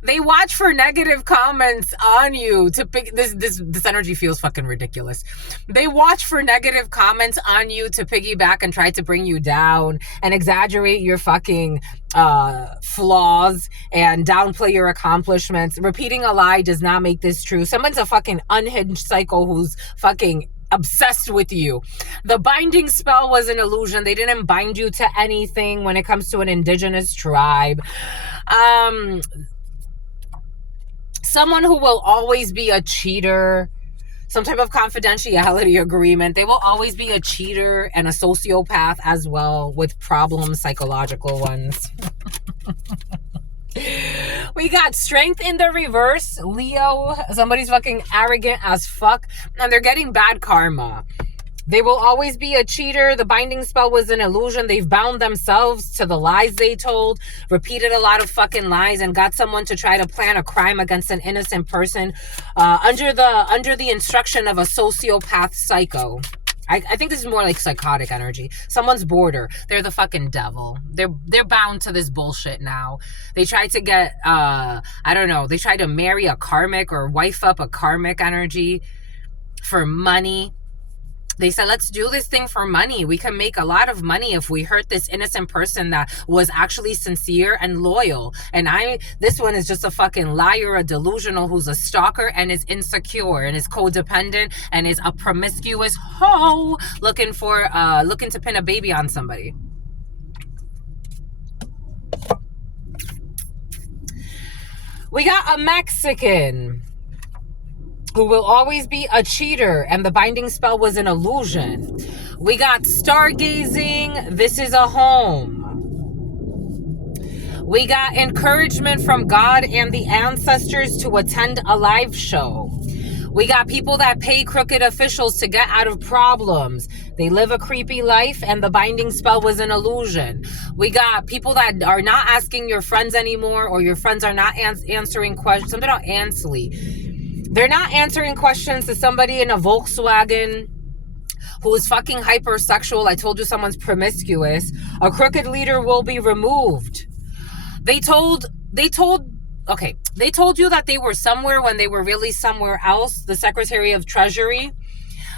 They watch for negative comments on you to pick this energy feels fucking ridiculous. They watch for negative comments on you to piggyback and try to bring you down and exaggerate your fucking flaws and downplay your accomplishments. Repeating a lie does not make this true. Someone's a fucking unhinged psycho who's fucking obsessed with you. The binding spell was an illusion. They didn't bind you to anything when it comes to an indigenous tribe. Someone who will always be a cheater. Some type of confidentiality agreement. They will always be a cheater and a sociopath as well, with problems, psychological ones. We got strength in the reverse. Leo, somebody's fucking arrogant as fuck, and they're getting bad karma. They will always be a cheater. The binding spell was an illusion. They've bound themselves to the lies they told, repeated a lot of fucking lies, and got someone to try to plan a crime against an innocent person under the instruction of a sociopath psycho. I think this is more like psychotic energy. Someone's border. They're the fucking devil. They're bound to this bullshit now. They tried to get, I don't know, they tried to marry a karmic or wife up a karmic energy for money. They said, let's do this thing for money. We can make a lot of money if we hurt this innocent person that was actually sincere and loyal. And this one is just a fucking liar, a delusional who's a stalker and is insecure and is codependent and is a promiscuous hoe looking to pin a baby on somebody. We got a Mexican who will always be a cheater, and the binding spell was an illusion. We got stargazing. This is a home. We got encouragement from God and the ancestors to attend a live show. We got people that pay crooked officials to get out of problems. They live a creepy life, and the binding spell was an illusion. We got people that are not asking your friends anymore, or your friends are not answering questions. Something about Ansley. They're not answering questions to somebody in a Volkswagen who is fucking hypersexual. I told you someone's promiscuous. A crooked leader will be removed. They told you that they were somewhere when they were really somewhere else. The Secretary of Treasury.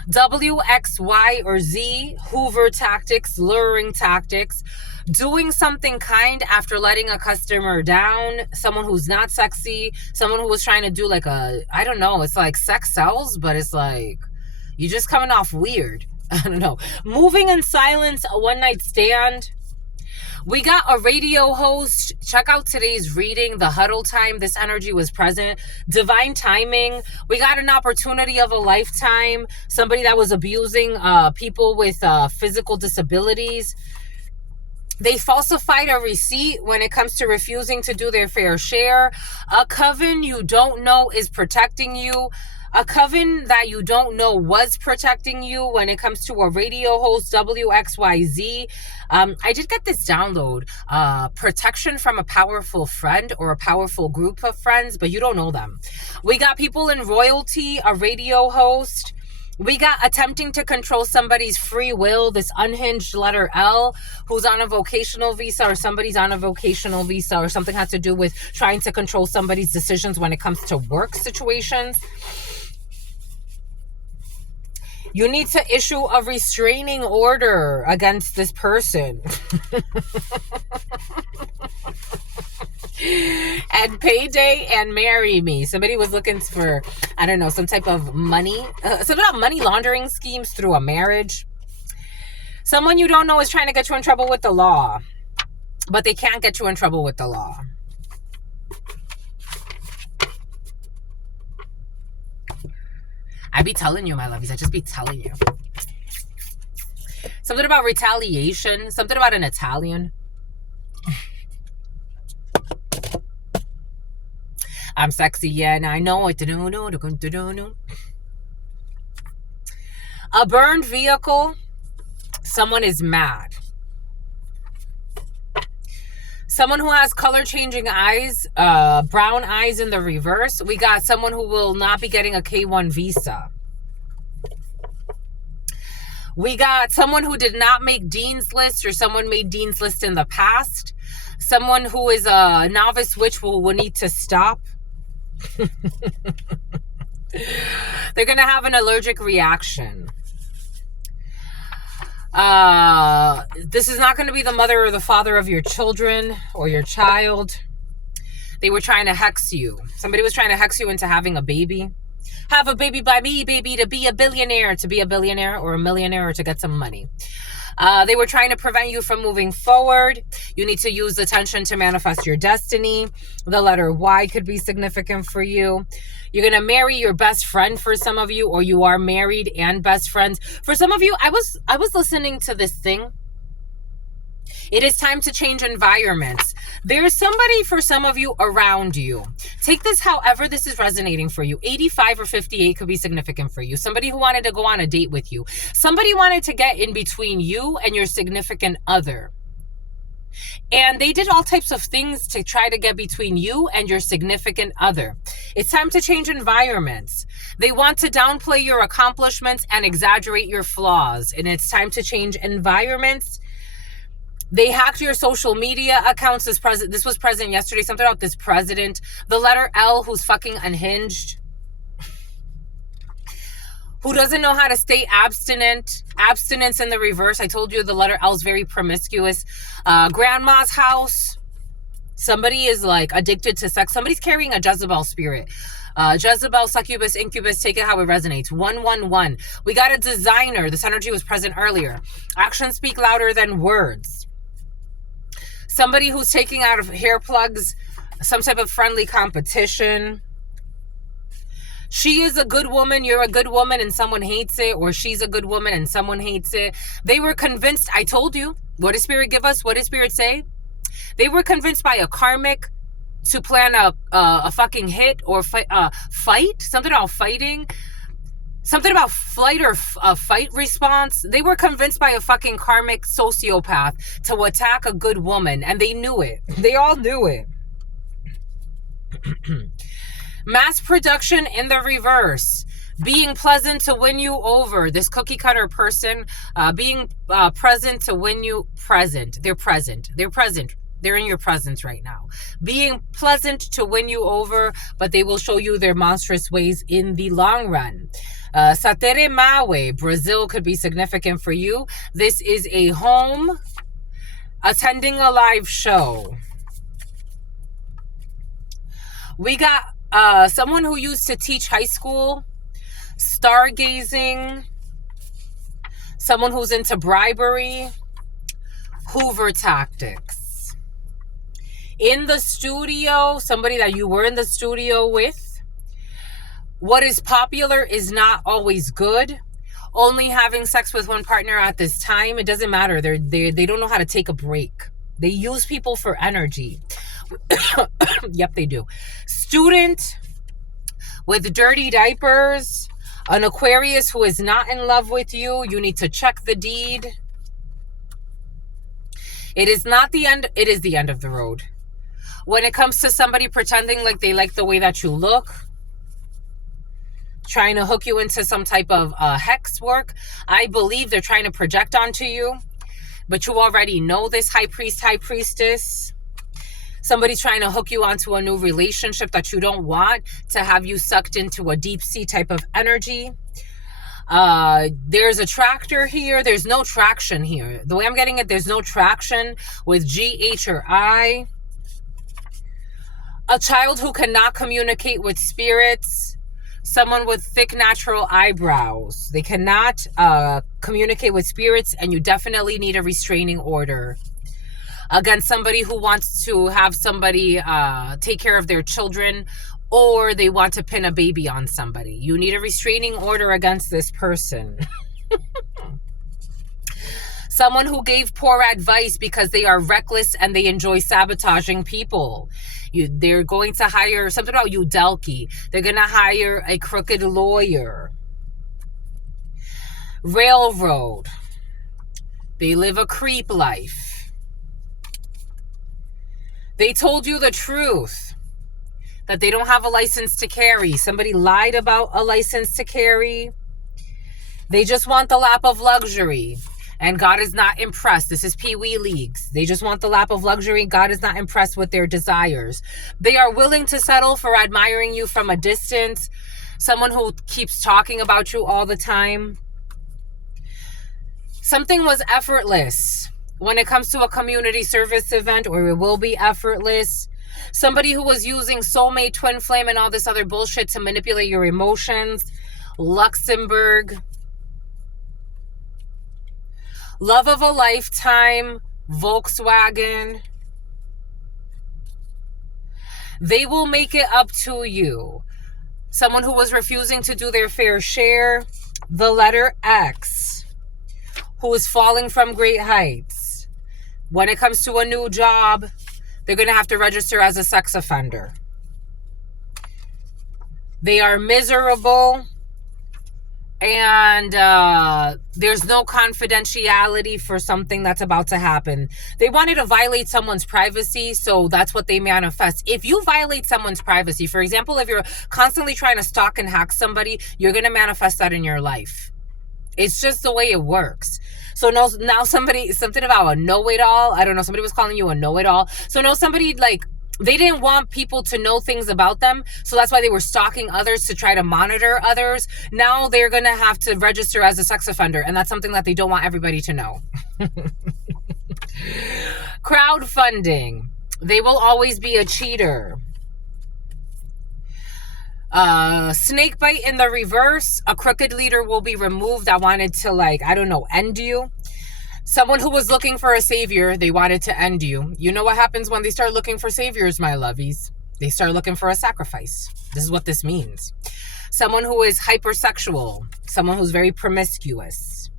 W, X, Y, or Z, Hoover tactics, luring tactics, doing something kind after letting a customer down, someone who's not sexy, someone who was trying to do like I don't know, it's like sex sells, but it's like, you're just coming off weird. I don't know. Moving in silence, a one night stand. We got a radio host. Check out today's reading, the huddle time. This energy was present. Divine timing. We got an opportunity of a lifetime. Somebody that was abusing people with physical disabilities. They falsified a receipt when it comes to refusing to do their fair share. A coven you don't know is protecting you. A coven that you don't know was protecting you when it comes to a radio host, WXYZ. I did get this download. Protection from a powerful friend or a powerful group of friends, but you don't know them. We got people in royalty, a radio host. We got attempting to control somebody's free will, this unhinged letter L, who's on a vocational visa, or somebody's on a vocational visa, or something has to do with trying to control somebody's decisions when it comes to work situations. You need to issue a restraining order against this person. And payday and marry me. Somebody was looking for, I don't know, some type of money. Something about money laundering schemes through a marriage. Someone you don't know is trying to get you in trouble with the law. But they can't get you in trouble with the law. I be telling you, my lovies. I just be telling you. Something about retaliation. Something about an Italian. I'm sexy, yeah, and I know what to do. A burned vehicle. Someone is mad. Someone who has color-changing eyes, brown eyes in the reverse. We got someone who will not be getting a K1 visa. We got someone who did not make Dean's List, or someone made Dean's List in the past. Someone who is a novice witch will need to stop. They're going to have an allergic reaction. This is not going to be the mother or the father of your children or your child. They were trying to hex you. Somebody was trying to hex you into having a baby. Have a baby by me, baby, to be a billionaire, or a millionaire, or to get some money. They were trying to prevent you from moving forward. You need to use attention to manifest your destiny. The letter Y could be significant for you. You're going to marry your best friend for some of you, or you are married and best friends. For some of you, I was listening to this thing. It is time to change environments. There's somebody for some of you around you. Take this however this is resonating for you. 85 or 58 could be significant for you. Somebody who wanted to go on a date with you. Somebody wanted to get in between you and your significant other. And they did all types of things to try to get between you and your significant other. It's time to change environments. They want to downplay your accomplishments and exaggerate your flaws. And it's time to change environments. They hacked your social media accounts. This was present yesterday. Something about this president. The letter L, who's fucking unhinged. Who doesn't know how to stay abstinent. Abstinence in the reverse. I told you the letter L is very promiscuous. Grandma's house. Somebody is like addicted to sex. Somebody's carrying a Jezebel spirit. Jezebel, succubus, incubus, take it how it resonates. 111. We got a designer. This energy was present earlier. Actions speak louder than words. Somebody who's taking out of hair plugs some type of friendly competition. She is a good woman, you're a good woman, and someone hates it. Or she's a good woman and someone hates it. They were convinced, I told you, what does Spirit give us? What does Spirit say? They were convinced by a karmic to plan a fucking hit or fight. Something about fighting. Something about flight or fight response. They were convinced by a fucking karmic sociopath to attack a good woman. And they knew it. They all knew it. Mass production in the reverse. Being pleasant to win you over. This cookie cutter person. Being present to win you present. They're present. They're present. They're in your presence right now. Being pleasant to win you over, but they will show you their monstrous ways in the long run. Satere Mawe, Brazil could be significant for you. This is a home, attending a live show. We got someone who used to teach high school, stargazing, someone who's into bribery, Hoover tactics. In the studio, somebody that you were in the studio with. What is popular is not always good. Only having sex with one partner at this time, it doesn't matter. They don't know how to take a break. They use people for energy. Yep, they do. Student with dirty diapers, an Aquarius who is not in love with you. You need to check the deed. It is not the end. It is the end of the road. When it comes to somebody pretending like they like the way that you look, trying to hook you into some type of hex work, I believe they're trying to project onto you, but you already know this, high priest, high priestess. Somebody's trying to hook you onto a new relationship that you don't want, to have you sucked into a deep sea type of energy. There's a tractor here. There's no traction here. The way I'm getting it, there's no traction with G, H, or I. A child who cannot communicate with spirits. Someone with thick natural eyebrows. They cannot communicate with spirits, and you definitely need a restraining order against somebody who wants to have somebody take care of their children, or they want to pin a baby on somebody. You need a restraining order against this person. Someone who gave poor advice because they are reckless and they enjoy sabotaging people. They're going to hire, something about Udelki. They're going to hire a crooked lawyer. Railroad. They live a creep life. They told you the truth, that they don't have a license to carry. Somebody lied about a license to carry. They just want the lap of luxury. And God is not impressed. This is Pee-wee Leagues. They just want the lap of luxury. God is not impressed with their desires. They are willing to settle for admiring you from a distance. Someone who keeps talking about you all the time. Something was effortless when it comes to a community service event, or it will be effortless. Somebody who was using soulmate, twin flame, and all this other bullshit to manipulate your emotions. Luxembourg. Love of a lifetime, Volkswagen. They will make it up to you. Someone who was refusing to do their fair share, the letter X, who is falling from great heights. When it comes to a new job, they're going to have to register as a sex offender. They are miserable. And there's no confidentiality for something that's about to happen. They wanted to violate someone's privacy, so that's what they manifest. If you violate someone's privacy, for example, if you're constantly trying to stalk and hack somebody, you're going to manifest that in your life. It's just the way it works. So now somebody, something about a know-it-all. I don't know, somebody was calling you a know-it-all. So no, somebody like, they didn't want people to know things about them. So that's why they were stalking others to try to monitor others. Now they're going to have to register as a sex offender. And that's something that they don't want everybody to know. Crowdfunding. They will always be a cheater. Snake bite in the reverse. A crooked leader will be removed. I wanted to, like, I don't know, end you. Someone who was looking for a savior, they wanted to end you. You know what happens when they start looking for saviors, my lovies? They start looking for a sacrifice. This is what this means. Someone who is hypersexual. Someone who's very promiscuous.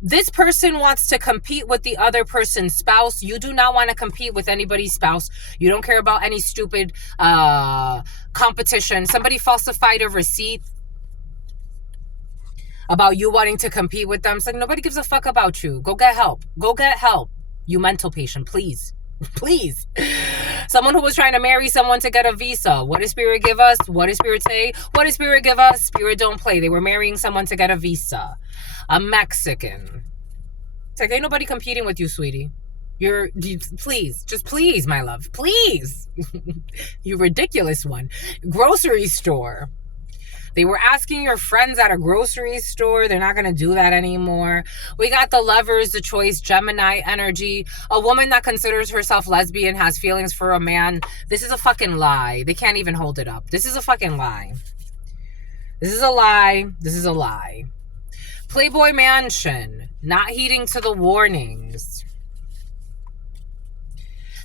This person wants to compete with the other person's spouse. You do not want to compete with anybody's spouse. You don't care about any stupid competition. Somebody falsified a receipt about you wanting to compete with them. It's like, nobody gives a fuck about you. Go get help. Go get help. You mental patient, please. Please. Someone who was trying to marry someone to get a visa. What does Spirit give us? What does Spirit say? What does Spirit give us? Spirit don't play. They were marrying someone to get a visa. A Mexican. It's like, ain't nobody competing with you, sweetie. Please, just please, my love. Please. You ridiculous one. Grocery store. They were asking your friends at a grocery store. They're not going to do that anymore. We got the Lovers, the Choice, Gemini energy. A woman that considers herself lesbian has feelings for a man. This is a fucking lie. They can't even hold it up. This is a fucking lie. This is a lie. This is a lie. Playboy Mansion, not heeding to the warnings.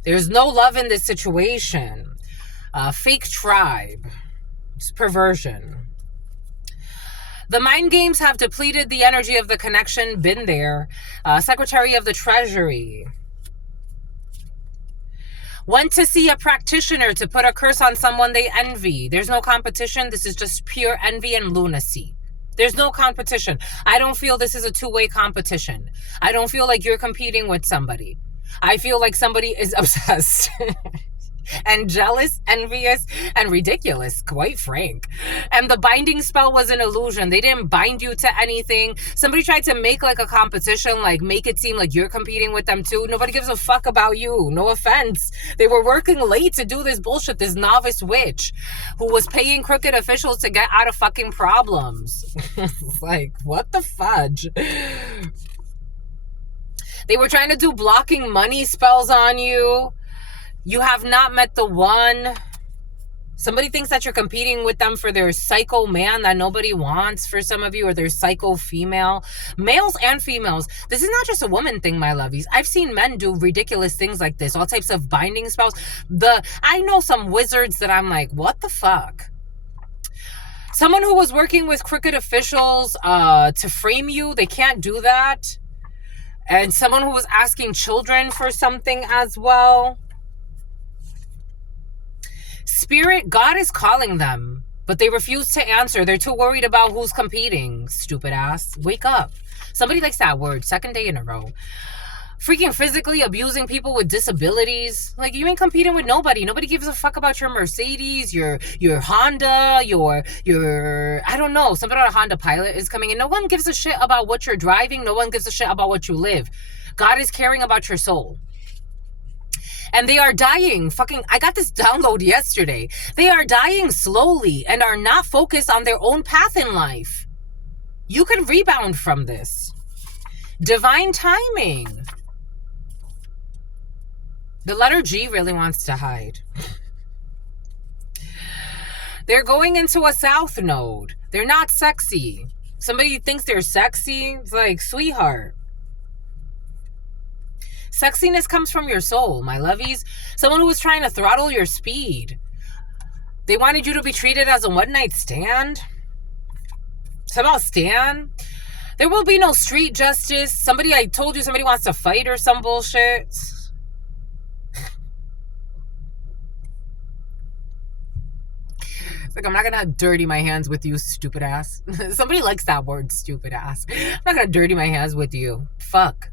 There's no love in this situation. Fake tribe. It's perversion. The mind games have depleted the energy of the connection. Been there. Secretary of the Treasury. Went to see a practitioner to put a curse on someone they envy. There's no competition. This is just pure envy and lunacy. There's no competition. I don't feel this is a two-way competition. I don't feel like you're competing with somebody. I feel like somebody is obsessed and jealous, envious, and ridiculous, quite frank. And the binding spell was an illusion. They didn't bind you to anything. Somebody tried to make like a competition, like make it seem like you're competing with them too. Nobody gives a fuck about you. No offense. They were working late to do this bullshit. This novice witch who was paying crooked officials to get out of fucking problems. Like, what the fudge? They were trying to do blocking money spells on you. You have not met the one. Somebody thinks that you're competing with them for their psycho man that nobody wants for some of you, or their psycho female. Males and females. This is not just a woman thing, my lovies. I've seen men do ridiculous things like this. All types of binding spells. I know some wizards that I'm like, what the fuck? Someone who was working with crooked officials to frame you, they can't do that. And someone who was asking children for something as well. Spirit, God is calling them, but they refuse to answer. They're too worried about who's competing. Stupid ass. Wake up. Somebody likes that word. Second day in a row. Freaking physically abusing people with disabilities. Like, you ain't competing with nobody. Nobody gives a fuck about your Mercedes, your Honda, your I don't know. Something about a Honda Pilot is coming in. No one gives a shit about what you're driving. No one gives a shit about what you live. God is caring about your soul. And they are dying. I got this download yesterday. They are dying slowly and are not focused on their own path in life. You can rebound from this. Divine timing. The letter G really wants to hide. They're going into a south node. They're not sexy. Somebody thinks they're sexy. It's like, sweetheart. Sexiness comes from your soul, my lovies. Someone who was trying to throttle your speed. They wanted you to be treated as a one-night stand. Somehow stand. There will be no street justice. I told you somebody wants to fight or some bullshit. It's like, I'm not gonna dirty my hands with you, stupid ass. Somebody likes that word, stupid ass. I'm not gonna dirty my hands with you. Fuck.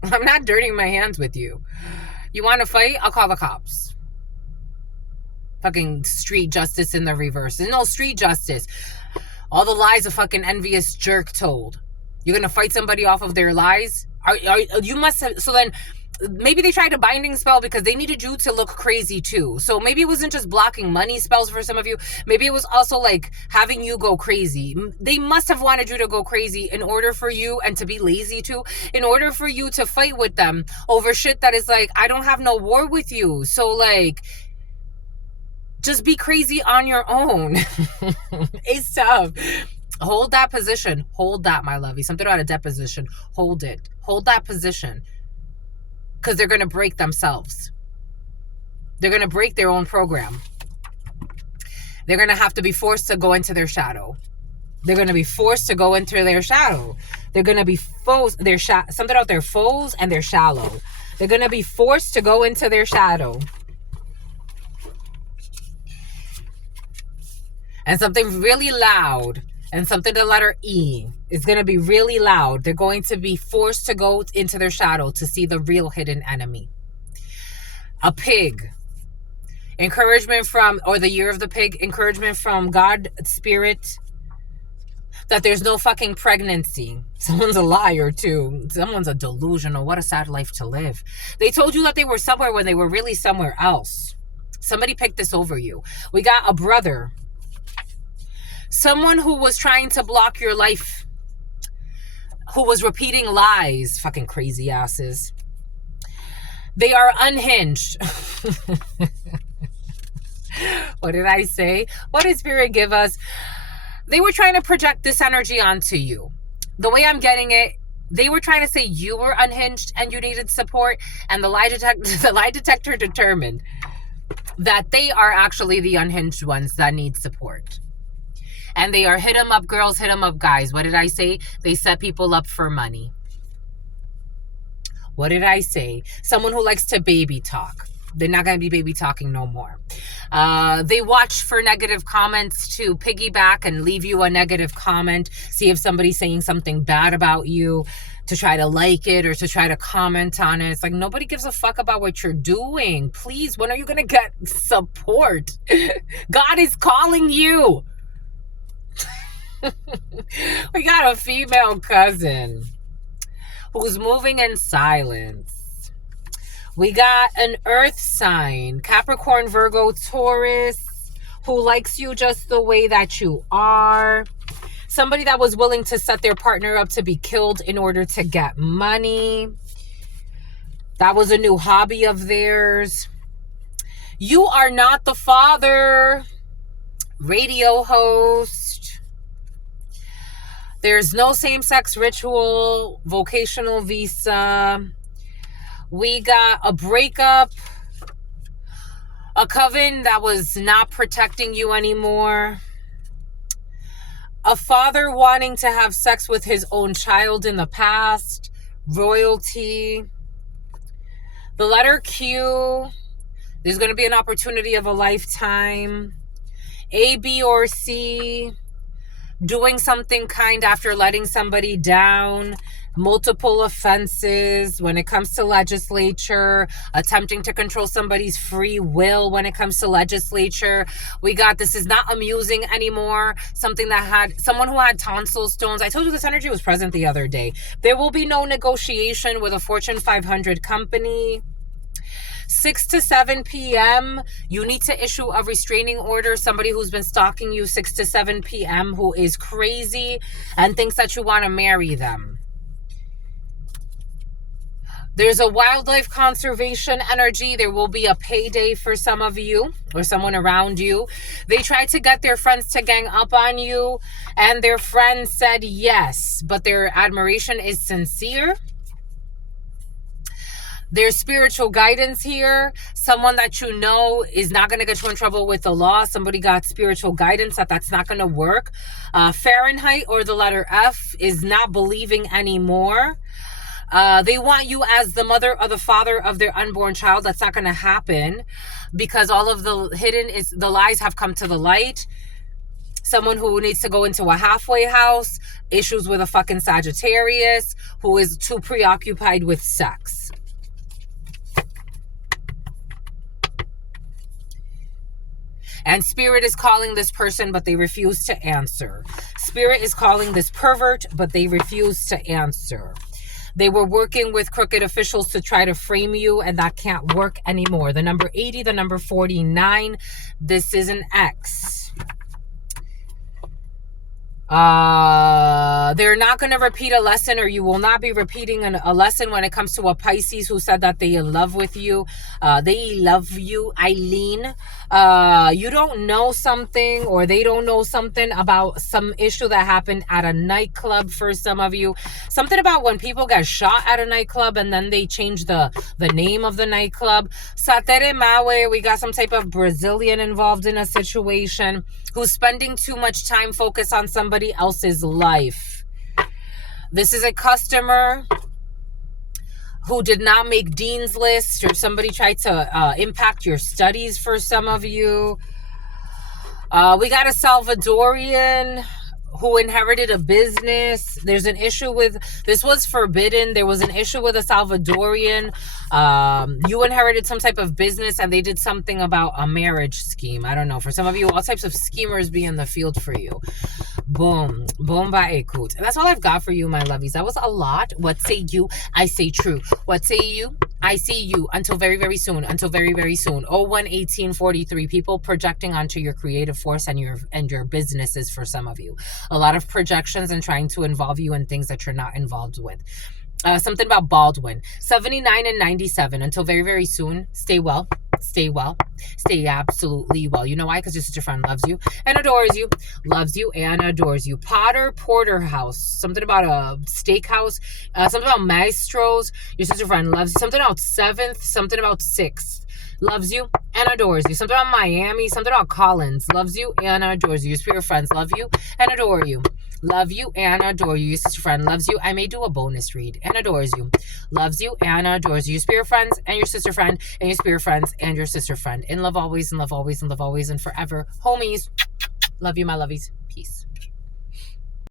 I'm not dirtying my hands with you. You want to fight? I'll call the cops. Fucking street justice in the reverse. There's no street justice. All the lies a fucking envious jerk told. You're gonna fight somebody off of their lies? You must have. So then, maybe they tried a binding spell because they needed you to look crazy too. So maybe it wasn't just blocking money spells for some of you. Maybe it was also like having you go crazy. They must have wanted you to go crazy in order for you, and to be lazy too, in order for you to fight with them over shit that is like, I don't have no war with you. So like, just be crazy on your own. It's tough. Hold that position. Hold that, my lovey. Something about a deposition. Hold it. Hold that position. Because they're going to break themselves. They're going to break their own program. They're going to have to be forced to go into their shadow. They're going to be forced to go into their shadow. They're going to be foes. Something about their foes and they're shallow. They're going to be forced to go into their shadow. And something really loud, and something the letter E is going to be really loud. They're going to be forced to go into their shadow to see the real hidden enemy. A pig. Encouragement from, or the year of the pig, encouragement from God, Spirit, that there's no fucking pregnancy. Someone's a liar too. Someone's a delusional. What a sad life to live. They told you that they were somewhere when they were really somewhere else. Somebody picked this over you. We got a brother. Someone who was trying to block your life, who was repeating lies, fucking crazy asses. They are unhinged. What did I say? What did Spirit give us? They were trying to project this energy onto you. The way I'm getting it, they were trying to say you were unhinged and you needed support, and the lie detector determined that they are actually the unhinged ones that need support. And they are hit 'em up girls, hit 'em up guys. What did I say? They set people up for money. What did I say? Someone who likes to baby talk. They're not going to be baby talking no more. They watch for negative comments to piggyback and leave you a negative comment. See if somebody's saying something bad about you, to try to like it or to try to comment on it. It's like, nobody gives a fuck about what you're doing. Please, when are you going to get support? God is calling you. We got a female cousin who's moving in silence. We got an earth sign, Capricorn, Virgo, Taurus, who likes you just the way that you are. Somebody that was willing to set their partner up to be killed in order to get money. That was a new hobby of theirs. You are not the father. Radio host. There's no same-sex ritual, vocational visa. We got a breakup, a coven that was not protecting you anymore, a father wanting to have sex with his own child in the past, royalty. The letter Q, there's going to be an opportunity of a lifetime. A, B, or C, doing something kind after letting somebody down. Multiple offenses when it comes to legislature, attempting to control somebody's free will when it comes to legislature. We got, this is not amusing anymore. Something that had, someone who had tonsil stones. I told you this energy was present the other day. There will be no negotiation with a Fortune 500 company. 6 to 7 p.m., you need to issue a restraining order. Somebody who's been stalking you 6 to 7 p.m. who is crazy and thinks that you want to marry them. There's a wildlife conservation energy. There will be a payday for some of you or someone around you. They tried to get their friends to gang up on you, and their friends said yes, but their admiration is sincere. There's spiritual guidance here. Someone that you know is not going to get you in trouble with the law. Somebody got spiritual guidance that's not going to work. Fahrenheit or the letter F is not believing anymore. They want you as the mother or the father of their unborn child. That's not going to happen because all of the lies have come to the light. Someone who needs to go into a halfway house, issues with a fucking Sagittarius, who is too preoccupied with sex. And Spirit is calling this person, but they refuse to answer. Spirit is calling this pervert, but they refuse to answer. They were working with crooked officials to try to frame you, and that can't work anymore. The number 80, the number 49, this is an X. They're not going to repeat a lesson, or you will not be repeating a lesson when it comes to a Pisces who said that they in love with you. They love you, Eileen. You don't know something, or they don't know something about some issue that happened at a nightclub for some of you. Something about when people get shot at a nightclub and then they change the name of the nightclub. Satere Mawe, we got some type of Brazilian involved in a situation who's spending too much time focused on somebody else's life. This is a customer who did not make Dean's List, or somebody tried to impact your studies for some of you. We got a Salvadorian who inherited a business. There's an issue with, this was forbidden. There was an issue with a Salvadorian. You inherited some type of business and they did something about a marriage scheme. I don't know. For some of you, all types of schemers be in the field for you. Boom. Bomba ekut. And that's all I've got for you, my lovies. That was a lot. What say you? I say true. What say you? I see you until very, very soon. Until very, very soon. 011843. People projecting onto your creative force and your businesses for some of you. A lot of projections and trying to involve you in things that you're not involved with. Something about Baldwin. 79 and 97. Until very, very soon. Stay well. Stay well. Stay absolutely well. You know why? Because your sister friend loves you and adores you. Loves you and adores you. Potter Porterhouse. Something about a steakhouse. Something about Maestros. Your sister friend loves you. Something about 7th. Something about 6th. Loves you and adores you. Something about Miami. Something about Collins. Loves you and adores you. Your spirit friends love you and adore you. Love you and adore you. Your sister friend loves you. I may do a bonus read and adores you. Loves you and adores you. Your spirit friends and your sister friend and your spirit friends and your sister friend. In love always, and love always, and love always, and forever. Homies, love you, my lovies. Peace.